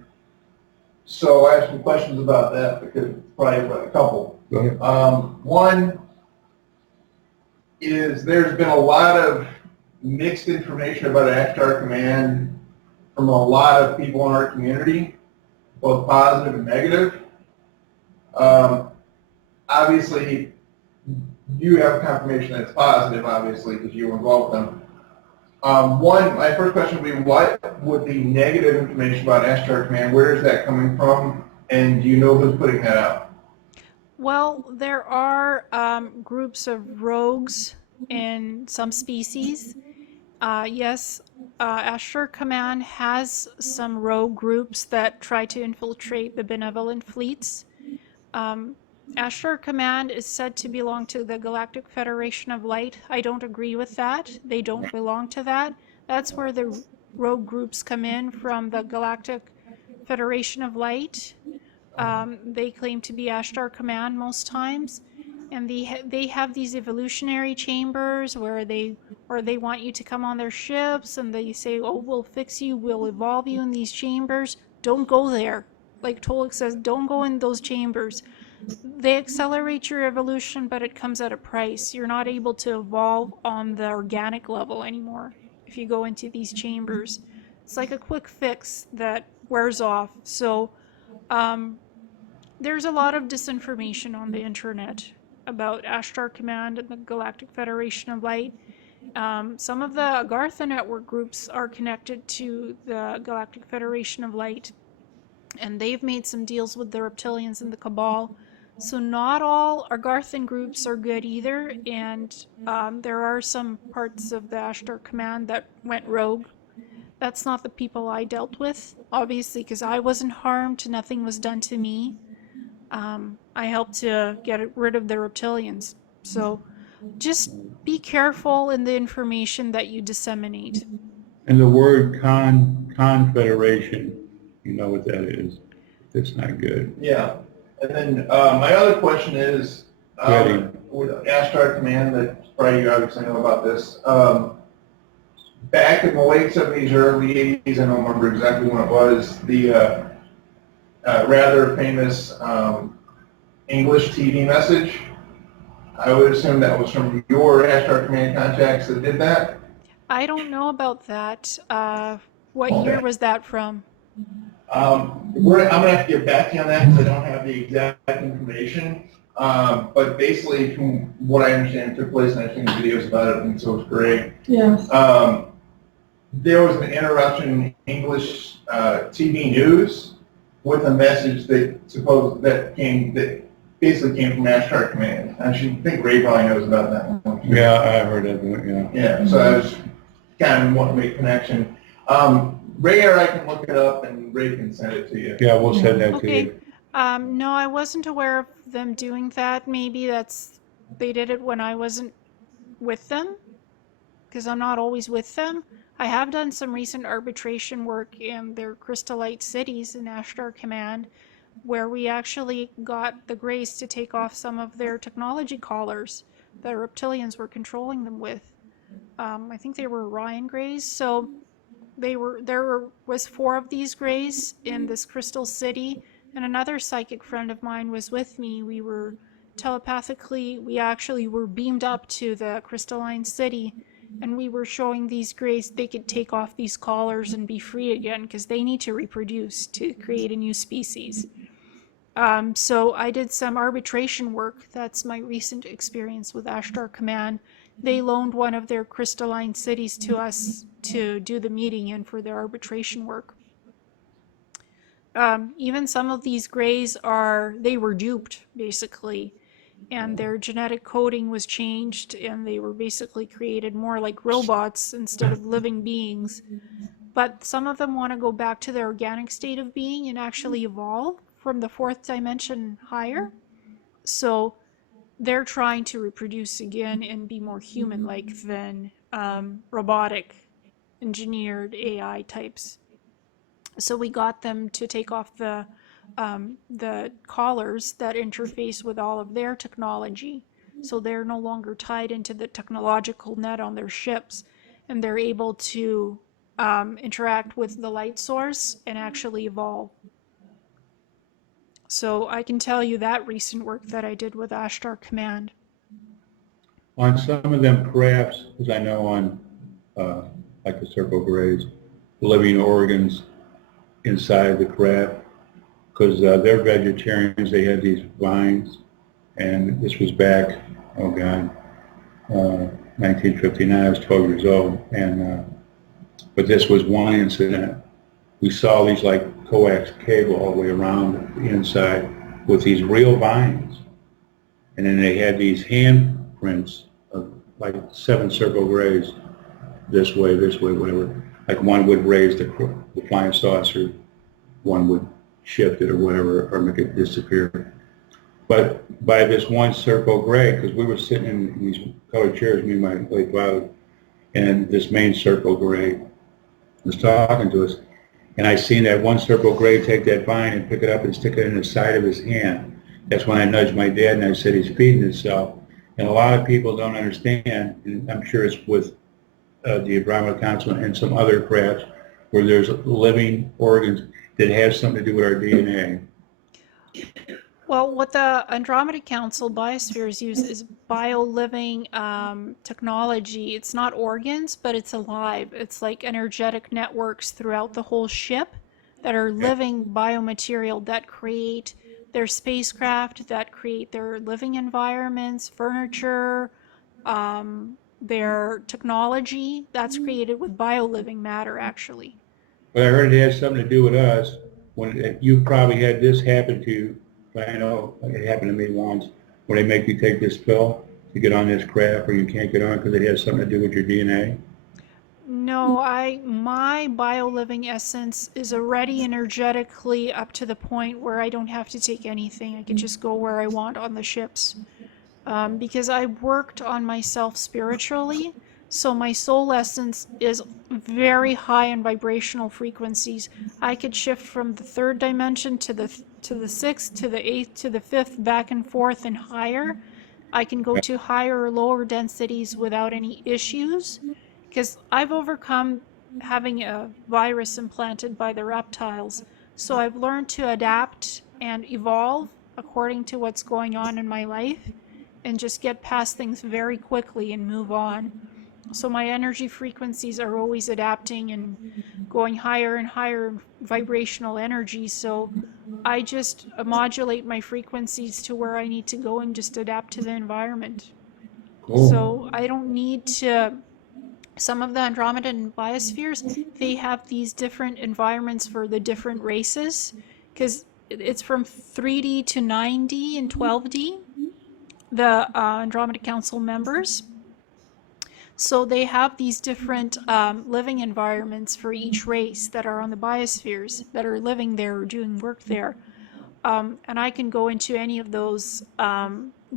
so I have some questions about that, because probably a couple. Go ahead. One is there's been a lot of mixed information about Ashtar Command from a lot of people in our community, both positive and negative. Obviously, you have confirmation that it's positive, obviously, because you were involved with them. My first question would be, what would the negative information about Ashtar Command, where is that coming from, and do you know who's putting that out? Well, there are groups of rogues in some species. Yes, Ashtar Command has some rogue groups that try to infiltrate the benevolent fleets. Ashtar Command is said to belong to the Galactic Federation of Light. I don't agree with that. They don't belong to that. That's where the rogue groups come in from, the Galactic Federation of Light. They claim to be Ashtar Command most times, and they have these evolutionary chambers where they want you to come on their ships, and they say, "Oh, we'll fix you, we'll evolve you in these chambers." Don't go there. Like Tolik says, don't go in those chambers. They accelerate your evolution, but it comes at a price. You're not able to evolve on the organic level anymore if you go into these chambers. It's like a quick fix that wears off. So there's a lot of disinformation on the internet about Ashtar Command and the Galactic Federation of Light. Some of the Agartha Network groups are connected to the Galactic Federation of Light, and they've made some deals with the Reptilians and the Cabal. So not all Agarthan groups are good either, and there are some parts of the Ashtar Command that went rogue. That's not the people I dealt with, obviously, because I wasn't harmed, nothing was done to me. I helped to get rid of the Reptilians. So just be careful in the information that you disseminate. And the word confederation, you know what that is. That's not good. Yeah. And then my other question is, with Ashtar Command, that probably you obviously know about this, back in the late 70s, early 80s, I don't remember exactly when it was, the rather famous English TV message, I would assume that was from your Ashtar Command contacts that did that? I don't know about that. What year was that from? I'm going to have to get back to you on that because I don't have the exact information. But basically, from what I understand, it took place, and I've seen videos about it, and so it's great. Yes. There was an interruption in English TV news with a message that basically came from Ashtar Command. I should think Ray probably knows about that one. Yeah, I heard of it, yeah. Yeah, so I was kind of wanting to make a connection. Ray or I can look it up, and Ray can send it to you. Yeah, we'll send that to Okay. you. No, I wasn't aware of them doing that. Maybe they did it when I wasn't with them, because I'm not always with them. I have done some recent arbitration work in their crystallite cities in Ashtar Command, where we actually got the Greys to take off some of their technology collars that Reptilians were controlling them with. I think they were Orion Greys, so there was 4 of these Greys in this crystal city, and another psychic friend of mine was with me. We were we actually were beamed up to the crystalline city, and we were showing these Greys they could take off these collars and be free again, because they need to reproduce to create a new species. So I did some arbitration work. That's my recent experience with Ashtar Command. They loaned one of their crystalline cities to us to do the meeting in for their arbitration work. Even some of these Greys they were duped, basically, and their genetic coding was changed, and they were basically created more like robots instead of living beings. But some of them want to go back to their organic state of being and actually evolve from the 4th dimension higher. So they're trying to reproduce again and be more human-like than robotic, engineered AI types. So we got them to take off the collars that interface with all of their technology. So they're no longer tied into the technological net on their ships, and they're able to interact with the light source and actually evolve. So I can tell you that recent work that I did with Ashtar Command. On some of them crafts, as I know on like the Circle Greys, living organs inside the craft, because they're vegetarians, they had these vines, and this was back, 1959, I was 12 years old, and but this was one incident. We saw these like coax cable all the way around the inside with these real vines, and then they had these handprints of like 7 Circle Greys, this way, whatever. Like one would raise the flying saucer, one would shift it or whatever, or make it disappear. But by this one Circle Grey, because we were sitting in these colored chairs, me and my late father, and this main Circle Grey was talking to us, And I seen that one Serpo Gray take that vine and pick it up and stick it in the side of his hand. That's when I nudged my dad and I said, he's feeding himself. And a lot of people don't understand, and I'm sure it's with the Andromeda Council and some other crafts, where there's living organs that have something to do with our DNA. Well, what the Andromeda Council biospheres use is bio-living technology. It's not organs, but it's alive. It's like energetic networks throughout the whole ship that are living biomaterial that create their spacecraft, that create their living environments, furniture, their technology. That's created with bio-living matter, actually. But I heard it has something to do with us. When you probably had this happen to you, but I know it happened to me once, where they make you take this pill to get on this craft, or you can't get on because it has something to do with your DNA. No, my bio-living essence is already energetically up to the point where I don't have to take anything. I can just go where I want on the ships. Because I worked on myself spiritually, so my soul essence is very high in vibrational frequencies. I could shift from the third dimension to the sixth, to the eighth, to the fifth, back and forth and higher. I can go to higher or lower densities without any issues, because I've overcome having a virus implanted by the reptiles. So I've learned to adapt and evolve according to what's going on in my life, and just get past things very quickly and move on. So my energy frequencies are always adapting and going higher and higher vibrational energy. So I just modulate my frequencies to where I need to go and just adapt to the environment. Cool. So I don't need to. Some of the Andromedan biospheres, they have these different environments for the different races, because it's from 3D to 9D and 12D. The Andromeda Council members. So they have these different living environments for each race that are on the biospheres, that are living there or doing work there. And I can go into any of those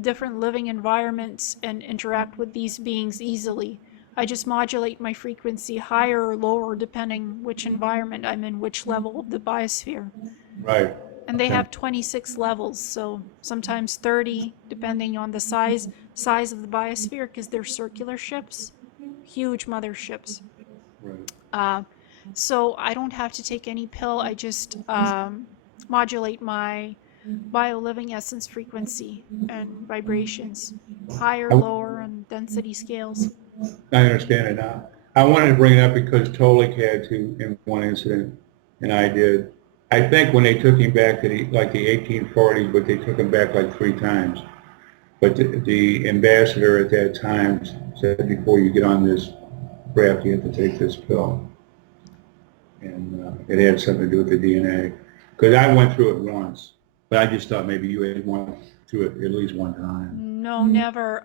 different living environments and interact with these beings easily. I just modulate my frequency higher or lower depending which environment I'm in, which level of the biosphere. Right. And they have 26 levels, so sometimes 30, depending on the size of the biosphere, because they're circular ships, huge motherships. Right. So I don't have to take any pill. I just modulate my bio-living essence frequency and vibrations, higher, lower, and density scales. I understand it now. I wanted to bring it up because Tolik had to in one incident, and I did. I think when they took him back to the 1840s, but they took him back like 3 times. But the ambassador at that time said, before you get on this craft, you have to take this pill. And it had something to do with the DNA. Because I went through it once, but I just thought maybe you had went through it at least one time. No, never.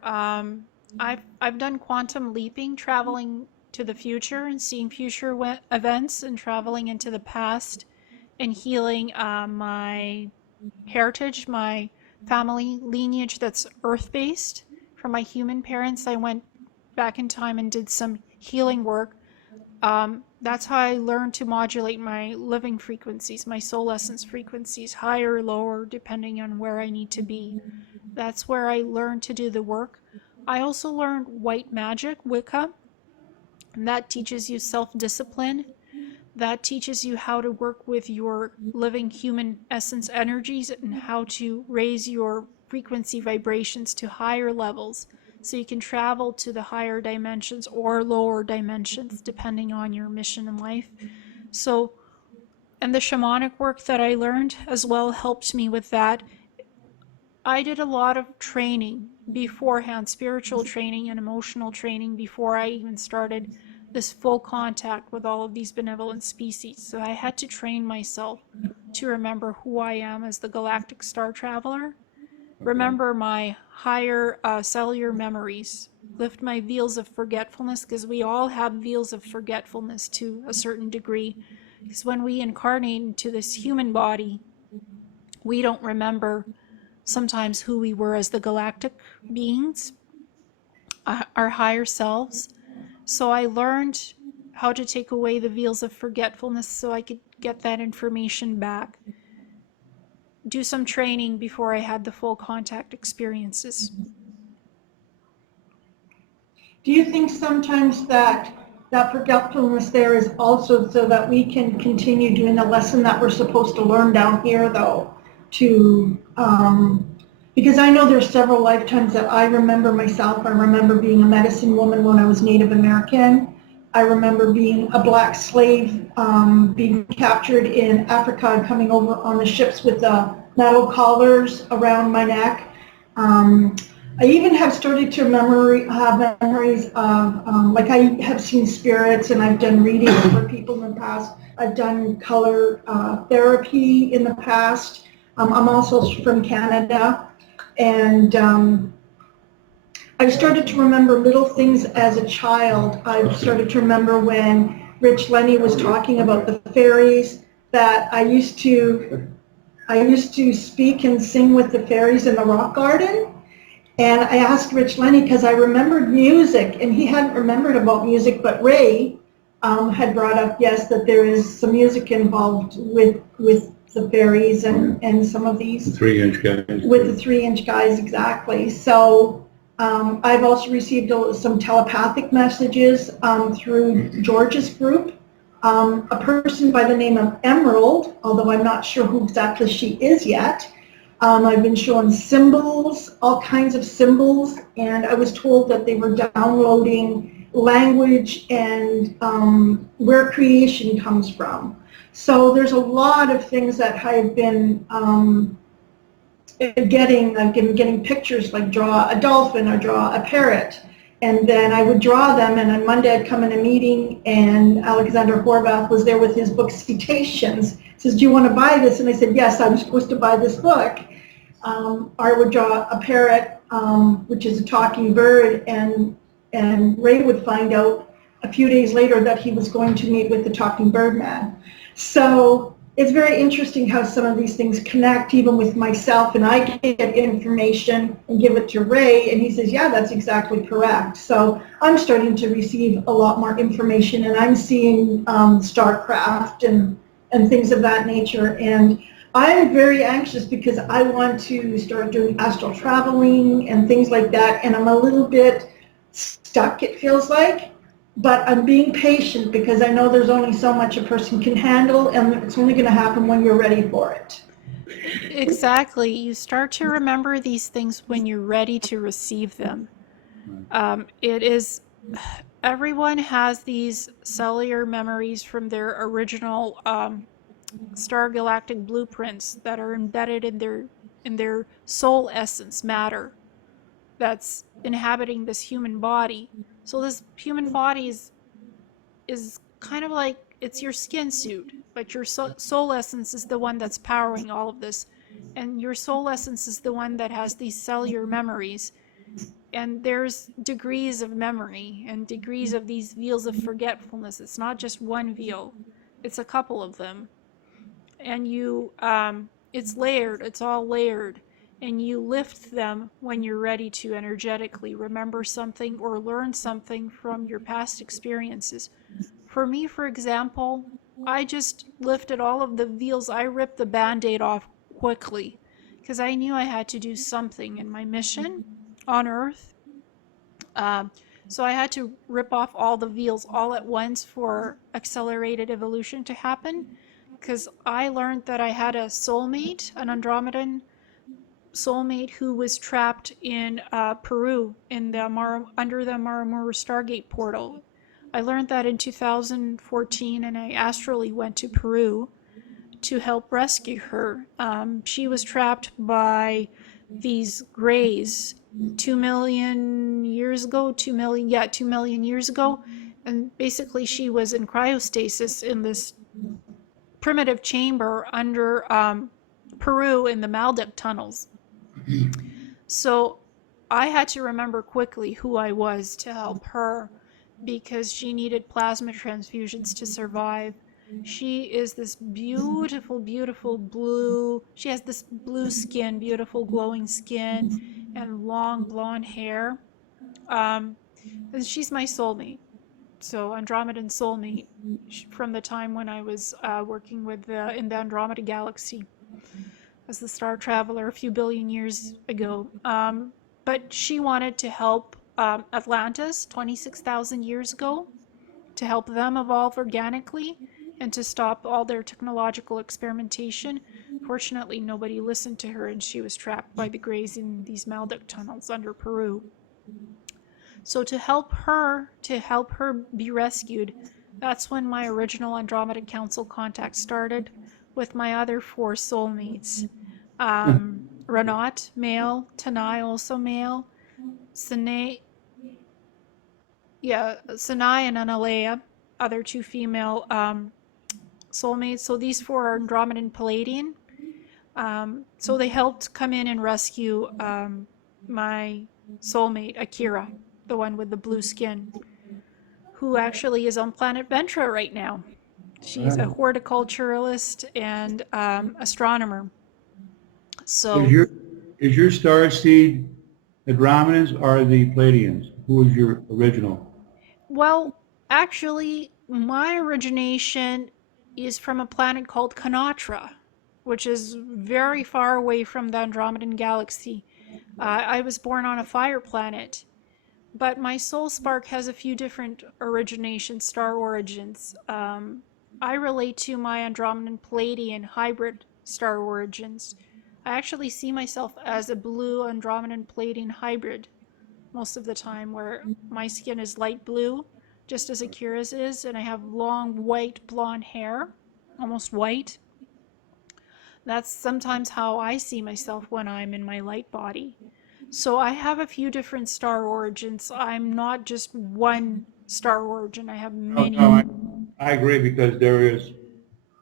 I've done quantum leaping, traveling to the future and seeing future events, and traveling into the past and healing my heritage, my family lineage that's earth-based. From my human parents, I went back in time and did some healing work. That's how I learned to modulate my living frequencies, my soul essence frequencies, higher or lower, depending on where I need to be. That's where I learned to do the work. I also learned white magic, Wicca, and that teaches you self-discipline. That teaches you how to work with your living human essence energies and how to raise your frequency vibrations to higher levels, so you can travel to the higher dimensions or lower dimensions depending on your mission in life. So, and the shamanic work that I learned as well helped me with that. I did a lot of training beforehand, spiritual training and emotional training, before I even started this full contact with all of these benevolent species. So I had to train myself to remember who I am as the galactic star traveler, remember my higher cellular memories, lift my veils of forgetfulness, because we all have veils of forgetfulness to a certain degree. Because when we incarnate into this human body, we don't remember sometimes who we were as the galactic beings, our higher selves. So I learned how to take away the veils of forgetfulness so I could get that information back. Do some training before I had the full contact experiences. Do you think sometimes that forgetfulness there is also so that we can continue doing the lesson that we're supposed to learn down here, though? Because I know there's several lifetimes that I remember myself. I remember being a medicine woman when I was Native American. I remember being a black slave, being captured in Africa and coming over on the ships with the metal collars around my neck. I even have started to have memories of, like I have seen spirits and I've done readings for people in the past. I've done color therapy in the past. I'm also from Canada, and I've started to remember little things as a child. I've started to remember when Rich Lenny was talking about the fairies, that I used to speak and sing with the fairies in the rock garden. And I asked Rich Lenny because I remembered music, and he hadn't remembered about music, but Ray had brought up, yes, that there is some music involved with the fairies and some of these. The 3-inch guys. With the 3-inch guys, exactly. So I've also received some telepathic messages through George's group. A person by the name of Emerald, although I'm not sure who exactly she is yet. I've been shown symbols, all kinds of symbols, and I was told that they were downloading language and where creation comes from. So there's a lot of things that I've been getting. I've been getting pictures, like draw a dolphin or draw a parrot, and then I would draw them, and on Monday I'd come in a meeting and Alexander Horvath was there with his book Cetaceans. He says, do you want to buy this? And I said, yes, I'm supposed to buy this book. I would draw a parrot, which is a talking bird, and Ray would find out a few days later that he was going to meet with the talking bird man. So it's very interesting how some of these things connect even with myself, and I get information and give it to Ray, and he says, yeah, that's exactly correct. So I'm starting to receive a lot more information, and I'm seeing StarCraft and things of that nature. And I'm very anxious because I want to start doing astral traveling and things like that, and I'm a little bit stuck, it feels like. But I'm being patient because I know there's only so much a person can handle, and it's only going to happen when you're ready for it. Exactly. You start to remember these things when you're ready to receive them. Everyone has these cellular memories from their original star galactic blueprints that are embedded in their soul essence matter that's inhabiting this human body. So this human body is kind of like, it's your skin suit, but your soul essence is the one that's powering all of this, and your soul essence is the one that has these cellular memories. And there's degrees of memory and degrees of these veils of forgetfulness. It's not just one veil, it's a couple of them. And it's layered, it's all layered, and you lift them when you're ready to energetically remember something or learn something from your past experiences. For me, for example, I just lifted all of the veils. I ripped the band-aid off quickly because I knew I had to do something in my mission on Earth. So I had to rip off all the veils all at once for accelerated evolution to happen, because I learned that I had a soulmate, an Andromedan soulmate, who was trapped in Peru in the under the Maramura Stargate portal. I learned that in 2014, and I astrally went to Peru to help rescue her. She was trapped by these Greys 2 million years ago, 2 million years ago, and basically she was in cryostasis in this primitive chamber under Peru in the Maldek tunnels. So I had to remember quickly who I was to help her, because she needed plasma transfusions to survive. She is this beautiful, beautiful blue, she has this blue skin, beautiful glowing skin, and long blonde hair. And she's my soulmate. So Andromedan soulmate from the time when I was working with in the Andromeda galaxy as the star traveler a few billion years ago. But she wanted to help Atlantis 26,000 years ago, to help them evolve organically and to stop all their technological experimentation. Fortunately, nobody listened to her, and she was trapped by the Greys in these Maldek tunnels under Peru. So to help her be rescued, that's when my original Andromeda Council contact started with my other 4 soulmates. Renat, male, Tanai, also male, Sinai and Analea, other 2 female soulmates. So these 4 are Andromedan Palladian. So they helped come in and rescue my soulmate, Akira, the one with the blue skin, who actually is on planet Ventra right now. She's a horticulturalist and astronomer. So is your star seed Andromedans or the Palladians? Who is your original? Well, actually, my origination is from a planet called Kanatra, which is very far away from the Andromedan galaxy. I was born on a fire planet, but my soul spark has a few different star origins. I relate to my Andromedan Palladian hybrid star origins. I actually see myself as a blue Andromedan Palladian hybrid most of the time, where my skin is light blue, just as Akira's is, and I have long white blonde hair, almost white. That's sometimes how I see myself when I'm in my light body. So I have a few different star origins. I'm not just one star origin. I have many. I agree, because there is,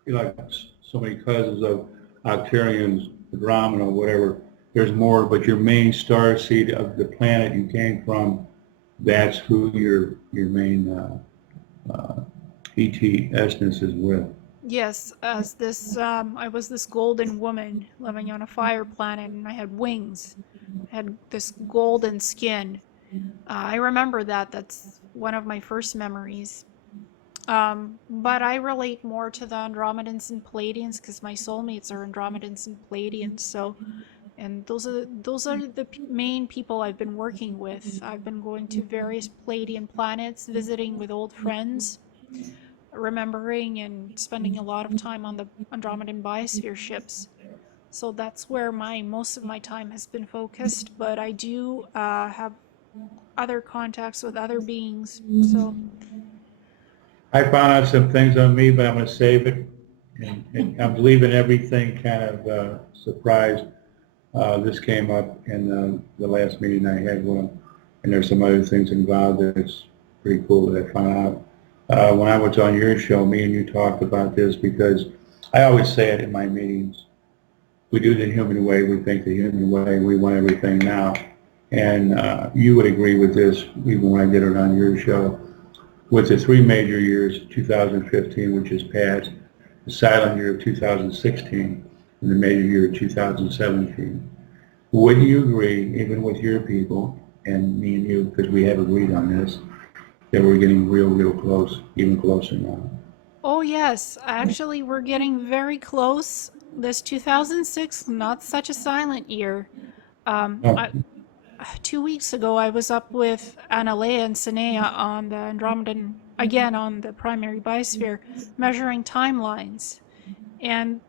like, so many cousins of Octarians, Andromeda, whatever. There's more, but your main star seed of the planet you came from, that's who your main ET essence is with. Yes, as this, I was this golden woman living on a fire planet, and I had wings. I had this golden skin. I remember that. That's one of my first memories. But I relate more to the Andromedans and Palladians because my soulmates are Andromedans and Palladians. So, and those are the main people I've been working with. I've been going to various Palladian planets, visiting with old friends, remembering and spending a lot of time on the Andromedan biosphere ships. So that's where most of my time has been focused. But I do have other contacts with other beings. So I found out some things on me, but I'm going to save it. And I'm leaving everything kind of surprised. This came up in the last meeting I had with him, and there's some other things involved that's pretty cool that I found out. When I was on your show, me and you talked about this, because I always say it in my meetings. We do the human way, we think the human way, we want everything now. And you would agree with this, even when I did it on your show. With the 3 major years, 2015, which is past, the silent year of 2016, and the major year of 2017. Wouldn't you agree, even with your people, and me and you, because we have agreed on this, that we're getting real close, even closer now? oh yes, actually we're getting very close. This 2006, not such a silent year. Oh, 2 weeks ago, I was up with Analea and Sinea on the Andromedan, again on the primary biosphere, measuring timelines. And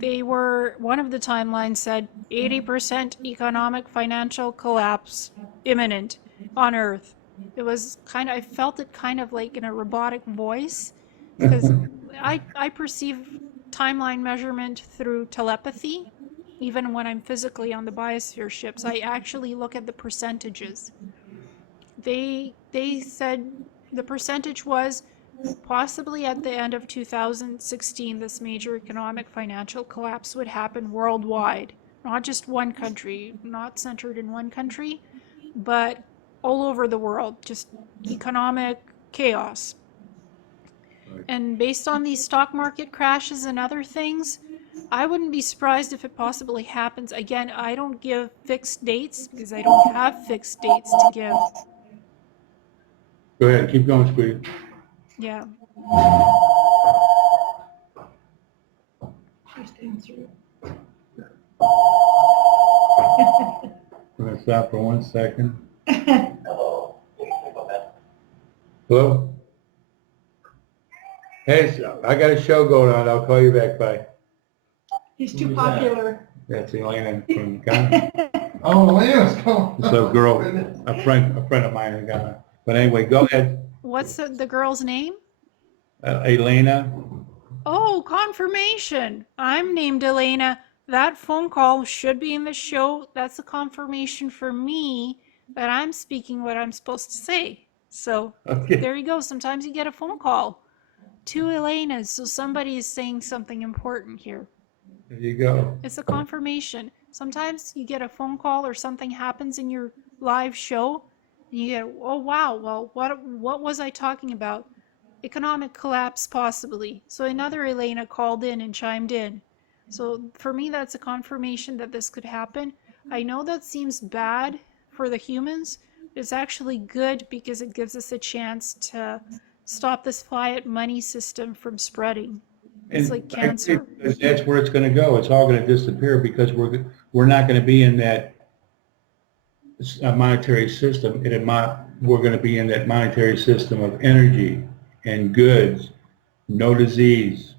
one of the timelines said 80% economic financial collapse imminent on Earth. It was I felt it kind of like in a robotic voice, because I perceive timeline measurement through telepathy. Even when I'm physically on the biosphere ships, I actually look at the percentages. They said the percentage was possibly at the end of 2016, this major economic financial collapse would happen worldwide, not just one country, not centered in one country, but all over the world, just economic chaos. right. And based on these stock market crashes and other things, I wouldn't be surprised if it possibly happens. Again, I don't give fixed dates because I don't have fixed dates to give. Go ahead, keep going, Squeeze. Yeah. Just answer it. We're going to stop for 1 second. Hello? Hey, I got a show going on. I'll call you back. Bye. He's too popular. That's Ileana from Ghana. Oh, Leo's going. It's a girl, a friend of mine in Ghana. But anyway, go ahead. What's the girl's name? Ileana. Oh, confirmation. I'm named Ileana. That phone call should be in the show. That's a confirmation for me that I'm speaking what I'm supposed to say. So Okay. there you go. Sometimes you get a phone call. 2 Ileanas. So somebody is saying something important here. There you go. It's a confirmation. Sometimes you get a phone call or something happens in your live show and you get, oh wow, well, what was I talking about? Economic collapse possibly. So another Ileana called in and chimed in. So for me, that's a confirmation that this could happen. I know that seems bad for the humans. It's actually good because it gives us a chance to stop this fiat money system from spreading. It's like cancer. That's where it's going to go. It's all going to disappear because we're not going to be in that monetary system. We're going to be in that monetary system of energy and goods, no disease.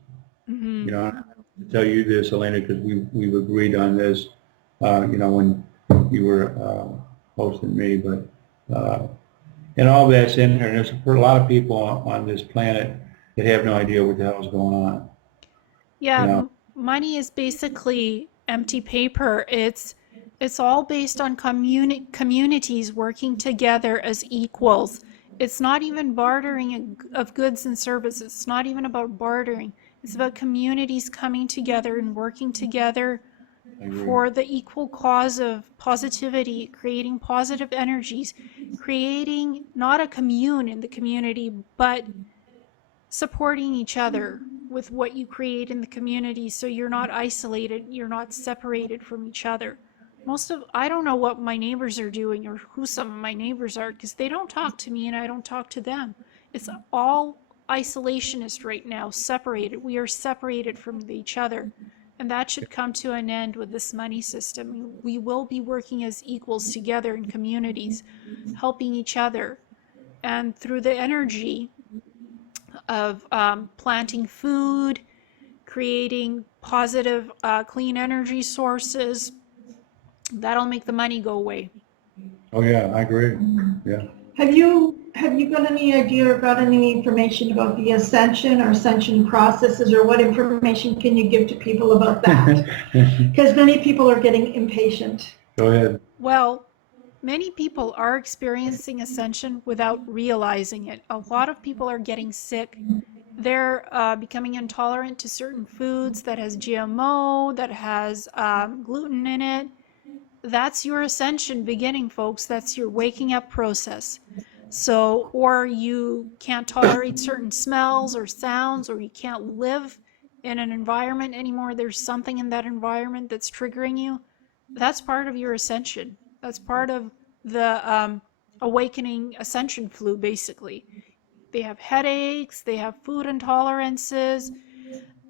Mm-hmm. You know, I don't have to tell you this, Ileana, because we've agreed on this. You know, when you were hosting me, but and all that's in here. And there's a lot of people on this planet that have no idea what the hell is going on. Yeah, You know? money is basically empty paper. It's all based on communities working together as equals. It's not even bartering of goods and services. It's not even about bartering. It's about communities coming together and working together for the equal cause of positivity, creating positive energies, creating not a commune in the community, but supporting each other with what you create in the community so you're not isolated, you're not separated from each other. I don't know what my neighbors are doing or who some of my neighbors are because they don't talk to me and I don't talk to them. It's all isolationist right now, separated. We are separated from each other. And that should come to an end with this money system. We will be working as equals together in communities, helping each other. And through the energy of planting food, creating positive, clean energy sources, that'll make the money go away. Oh yeah, I agree. Yeah. Have you got any idea or got any information about the ascension or ascension processes, or what information can you give to people about that? Because many people are getting impatient. Go ahead. Well, many people are experiencing ascension without realizing it. A lot of people are getting sick. They're becoming intolerant to certain foods that has GMO, that has gluten in it. That's your ascension beginning, folks. That's your waking up process. So, or you can't tolerate certain smells or sounds, or you can't live in an environment anymore. There's something in that environment that's triggering you. That's part of your ascension. That's part of the awakening ascension flu, basically. They have headaches, they have food intolerances,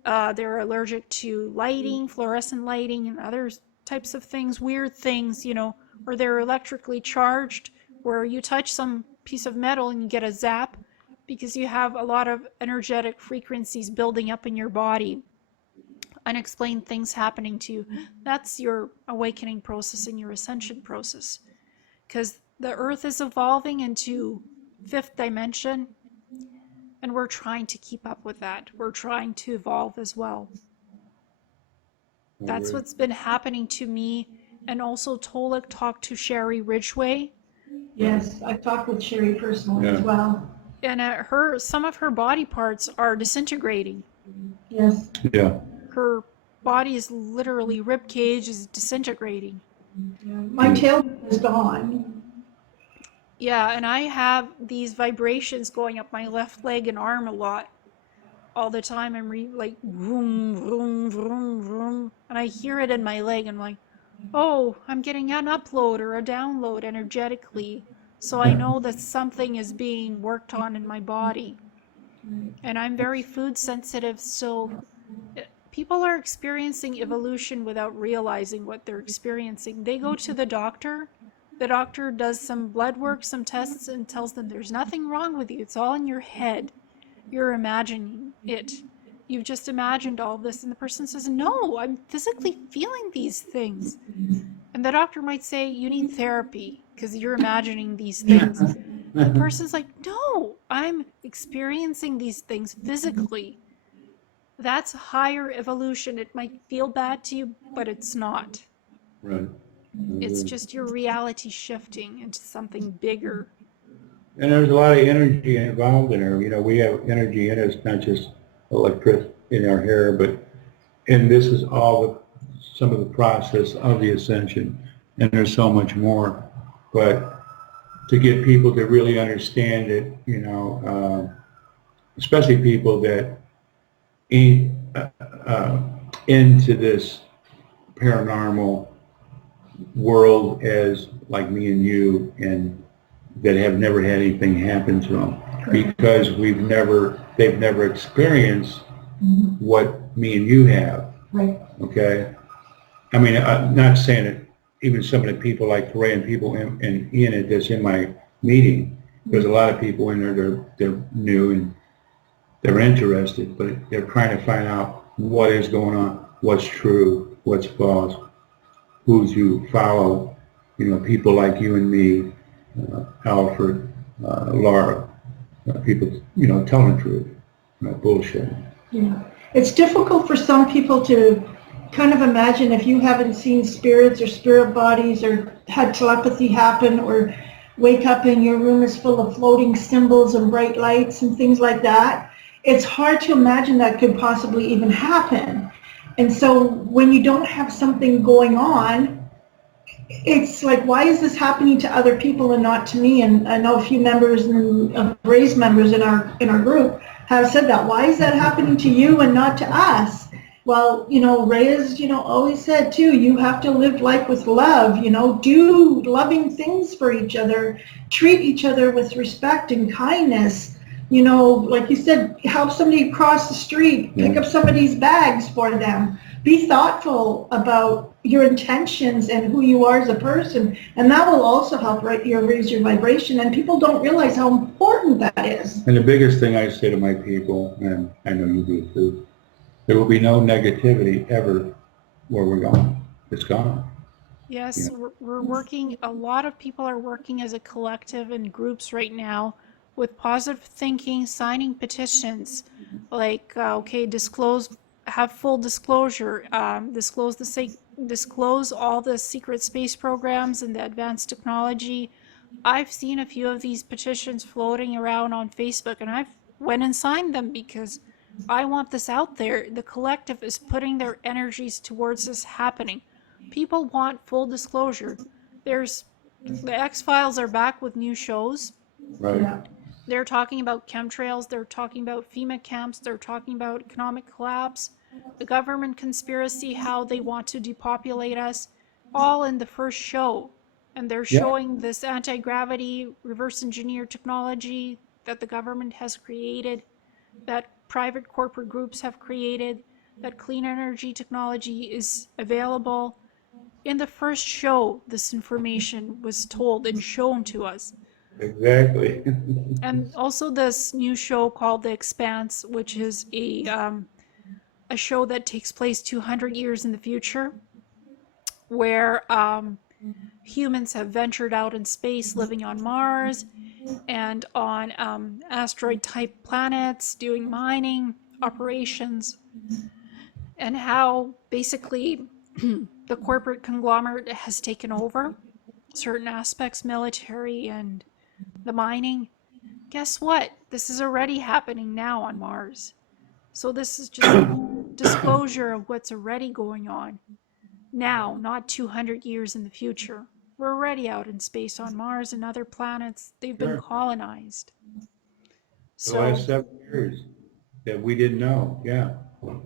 they're allergic to lighting, fluorescent lighting, and other types of things, weird things, you know, or they're electrically charged, where you touch some piece of metal and you get a zap because you have a lot of energetic frequencies building up in your body. Unexplained things happening to you. That's your awakening process and your ascension process. Because the earth is evolving into 5th dimension, and we're trying to keep up with that. We're trying to evolve as well. That's what's been happening to me. And also Tolek talked to Sherry Ridgway. Yes, I've talked with Sherry personally as well. And some of her body parts are disintegrating. Yes. Yeah. Her body is literally, rib cage is disintegrating. My tail is gone. Yeah, and I have these vibrations going up my left leg and arm a lot. All the time I'm like vroom, vroom, vroom, vroom. And I hear it in my leg. I'm like, oh, I'm getting an upload or a download energetically. So I know that something is being worked on in my body. And I'm very food sensitive, so people are experiencing evolution without realizing what they're experiencing. They go to the doctor does some blood work, some tests, and tells them there's nothing wrong with you. It's all in your head. You're imagining it. You've just imagined all this. And the person says, no, I'm physically feeling these things. And the doctor might say, you need therapy because you're imagining these things. The person's like, no, I'm experiencing these things physically. That's higher evolution. It might feel bad to you, but it's not. Right. It's just your reality shifting into something bigger. And there's a lot of energy involved in her. You know, we have energy in us, not just electricity in our hair, and this is some of the process of the ascension. And there's so much more. But to get people to really understand it, you know, especially people that ain't into this paranormal world as like me and you, and that have never had anything happen to them, because they've never experienced what me and you have. Right. Okay. I mean, I'm not saying that even some of the people like Ray and people and Ileana that's in my meeting, there's a lot of people in there, they're new and they're interested, but they're trying to find out what is going on, what's true, what's false, who you follow, you know, people like you and me, Alfred, Laura, people, you know, telling the truth, not bullshit. Yeah. It's difficult for some people to kind of imagine if you haven't seen spirits or spirit bodies or had telepathy happen or wake up and your room is full of floating symbols and bright lights and things like that. It's hard to imagine that could possibly even happen. And so when you don't have something going on, it's like, why is this happening to other people and not to me? And I know a few members of Ray's members in our group have said that. Why is that happening to you and not to us? Well, you know, Ray has, you know, always said too, you have to live life with love, you know, do loving things for each other, treat each other with respect and kindness. You know, like you said, help somebody cross the street, pick up somebody's bags for them. Be thoughtful about your intentions and who you are as a person, and that will also help raise your vibration, and people don't realize how important that is. And the biggest thing I say to my people, and I know you do too, there will be no negativity ever where we're going. It's gone. Yes, we're working, a lot of people are working as a collective in groups right now with positive thinking, signing petitions, like, okay, have full disclosure, disclose all the secret space programs and the advanced technology. I've seen a few of these petitions floating around on Facebook, and I've went and signed them because I want this out there. The collective is putting their energies towards this happening. People want full disclosure. The X-Files are back with new shows. Right. Yeah. They're talking about chemtrails, they're talking about FEMA camps, they're talking about economic collapse, the government conspiracy, how they want to depopulate us, all in the first show. And they're showing this anti-gravity, reverse engineer technology that the government has created, that private corporate groups have created, that clean energy technology is available. In the first show, this information was told and shown to us. Exactly. And also this new show called The Expanse, which is a show that takes place 200 years in the future, where humans have ventured out in space, living on Mars and on asteroid-type planets, doing mining operations, and how basically the corporate conglomerate has taken over certain aspects, military and the mining. Guess what? This is already happening now on Mars. So this is just a disclosure of what's already going on now, not 200 years in the future. We're already out in space on Mars and other planets. They've been colonized. The last 7 years that we didn't know. Yeah,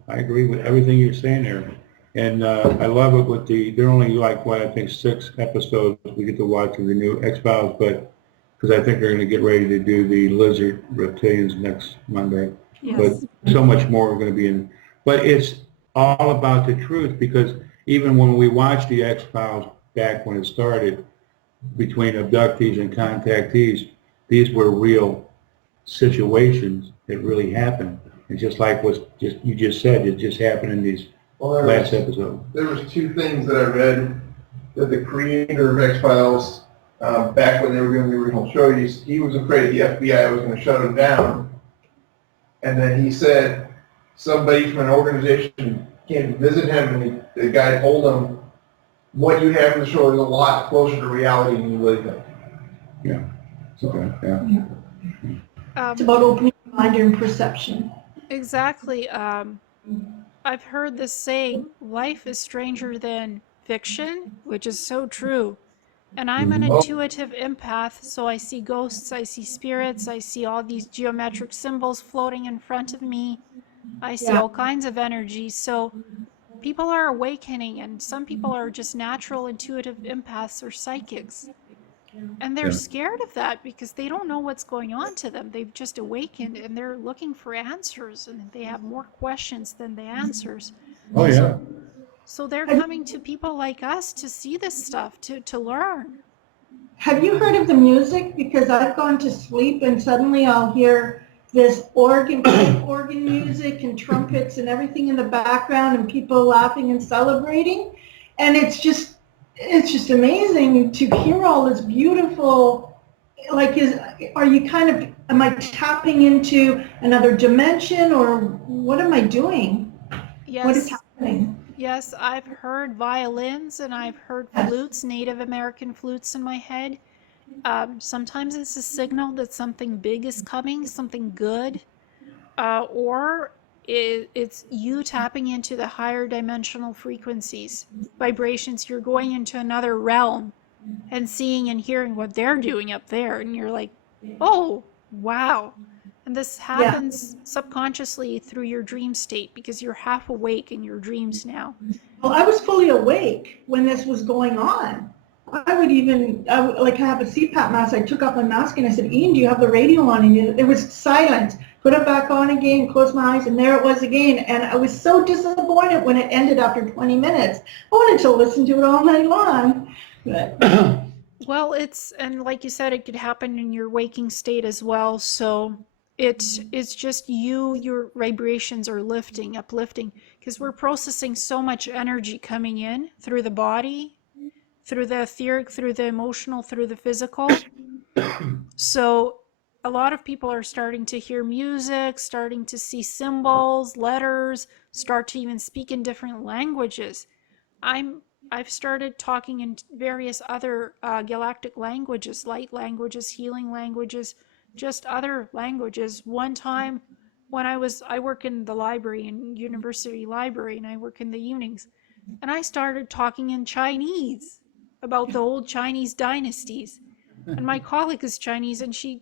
I agree with everything you're saying there. And I love it with they're only like, what, I think 6 episodes we get to watch of the new X-Files, but because I think they're going to get ready to do the lizard reptilians next Monday. Yes. But so much more are going to be in. But it's all about the truth, because even when we watched the X-Files back when it started, between abductees and contactees, these were real situations that really happened. It's just like you just said, it just happened in these last episode. There was two things that I read that the creator of X-Files, back when they were doing the original show, he was afraid the FBI was going to shut him down. And then he said somebody from an organization came to visit him, and the guy told him, what you have in the show is a lot closer to reality than you really think. Yeah. Okay. Yeah. It's about opening your mind and perception. Exactly. I've heard this saying, life is stranger than fiction, which is so true. And I'm an intuitive empath, so I see ghosts, I see spirits, I see all these geometric symbols floating in front of me. I see all kinds of energy. So people are awakening, and some people are just natural intuitive empaths or psychics. And they're scared of that because they don't know what's going on to them. They've just awakened and they're looking for answers, and they have more questions than the answers. Oh, yeah. So they're coming to people like us to see this stuff, to learn. Have you heard of the music? Because I've gone to sleep and suddenly I'll hear this organ music and trumpets and everything in the background and people laughing and celebrating. And it's just amazing to hear all this beautiful, are you am I tapping into another dimension, or what am I doing? Yes. What is happening? Yes, I've heard violins and I've heard flutes, Native American flutes in my head. Sometimes it's a signal that something big is coming, something good, or it's you tapping into the higher dimensional frequencies, vibrations. You're going into another realm and seeing and hearing what they're doing up there, and you're like, oh, wow. And this happens subconsciously through your dream state, because you're half awake in your dreams now. Well, I was fully awake when this was going on. I have a CPAP mask. I took off my mask and I said, Ian, do you have the radio on? And it was silent. Put it back on again, closed my eyes, and there it was again. And I was so disappointed when it ended after 20 minutes. I wanted to listen to it all night long. But Well, and like you said, it could happen in your waking state as well. So it's just your vibrations are uplifting, because we're processing so much energy coming in through the body, through the etheric, through the emotional, through the physical. So a lot of people are starting to hear music, starting to see symbols, letters, start to even speak in different languages. I've started talking in various other galactic languages, light languages, healing languages, just other languages. One time when I work in the library, in university library, and I work in the evenings, and I started talking in Chinese about the old Chinese dynasties. And my colleague is Chinese, and she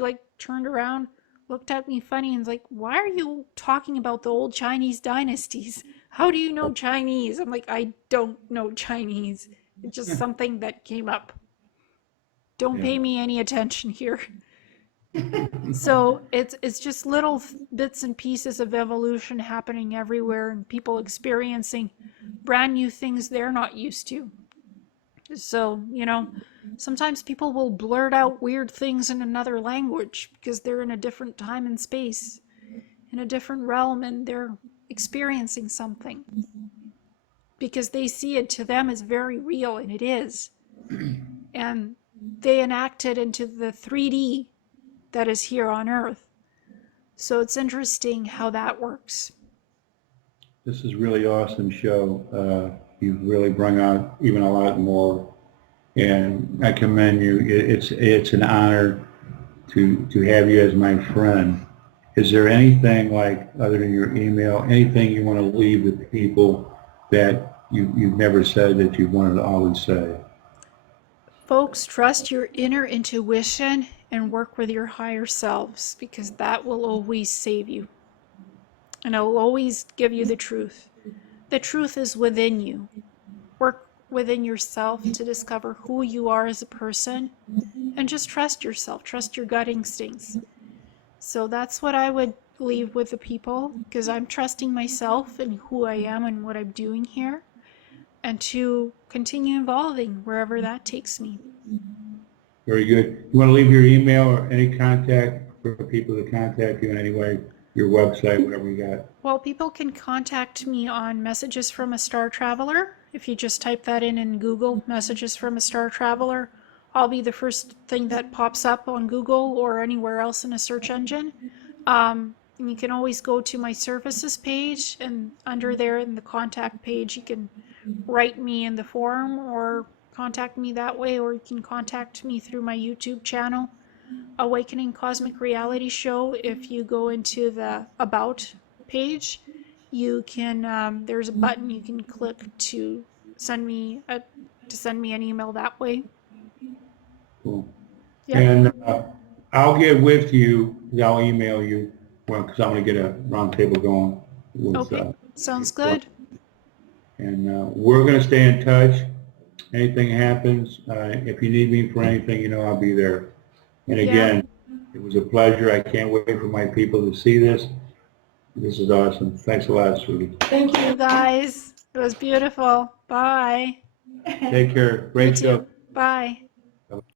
like turned around, looked at me funny, and was like, why are you talking about the old Chinese dynasties? How do you know Chinese? I'm like, I don't know Chinese. It's just something that came up. Don't pay me any attention here. So it's just little bits and pieces of evolution happening everywhere, and people experiencing brand new things they're not used to. So, sometimes people will blurt out weird things in another language because they're in a different time and space, in a different realm, and they're experiencing something because they see it to them as very real, and it is. And they enact it into the 3D that is here on Earth. So it's interesting how that works. This is a really awesome show. You've really brought out even a lot more, and I commend you. It's an honor to have you as my friend. Is there anything, other than your email, anything you want to leave with people that you've never said that you wanted to always say? Folks, trust your inner intuition and work with your higher selves, because that will always save you. And it will always give you the truth. The truth is within you. Work within yourself to discover who you are as a person and just trust yourself, trust your gut instincts. So that's what I would leave with the people, because I'm trusting myself and who I am and what I'm doing here, and to continue evolving wherever that takes me. Very good. You want to leave your email or any contact for people to contact you in any way? Your website, whatever you got. Well, people can contact me on Messages from a Star Traveler. If you just type that in Google, Messages from a Star Traveler, I'll be the first thing that pops up on Google or anywhere else in a search engine. And you can always go to my services page, and under there in the contact page, you can write me in the forum or contact me that way, or you can contact me through my YouTube channel, Awakening Cosmic Reality Show. If you go into the About page, you can, there's a button you can click to send me an email that way. Cool. Yep. And I'll get with you, I'll email you, well, because I'm going to get a roundtable going. With, Okay, sounds good. And we're going to stay in touch. Anything happens, if you need me for anything, you know I'll be there. And again, it was a pleasure. I can't wait for my people to see this. This is awesome. Thanks a lot, sweetie. Thank you. You guys, it was beautiful. Bye. Take care. Great show. Bye.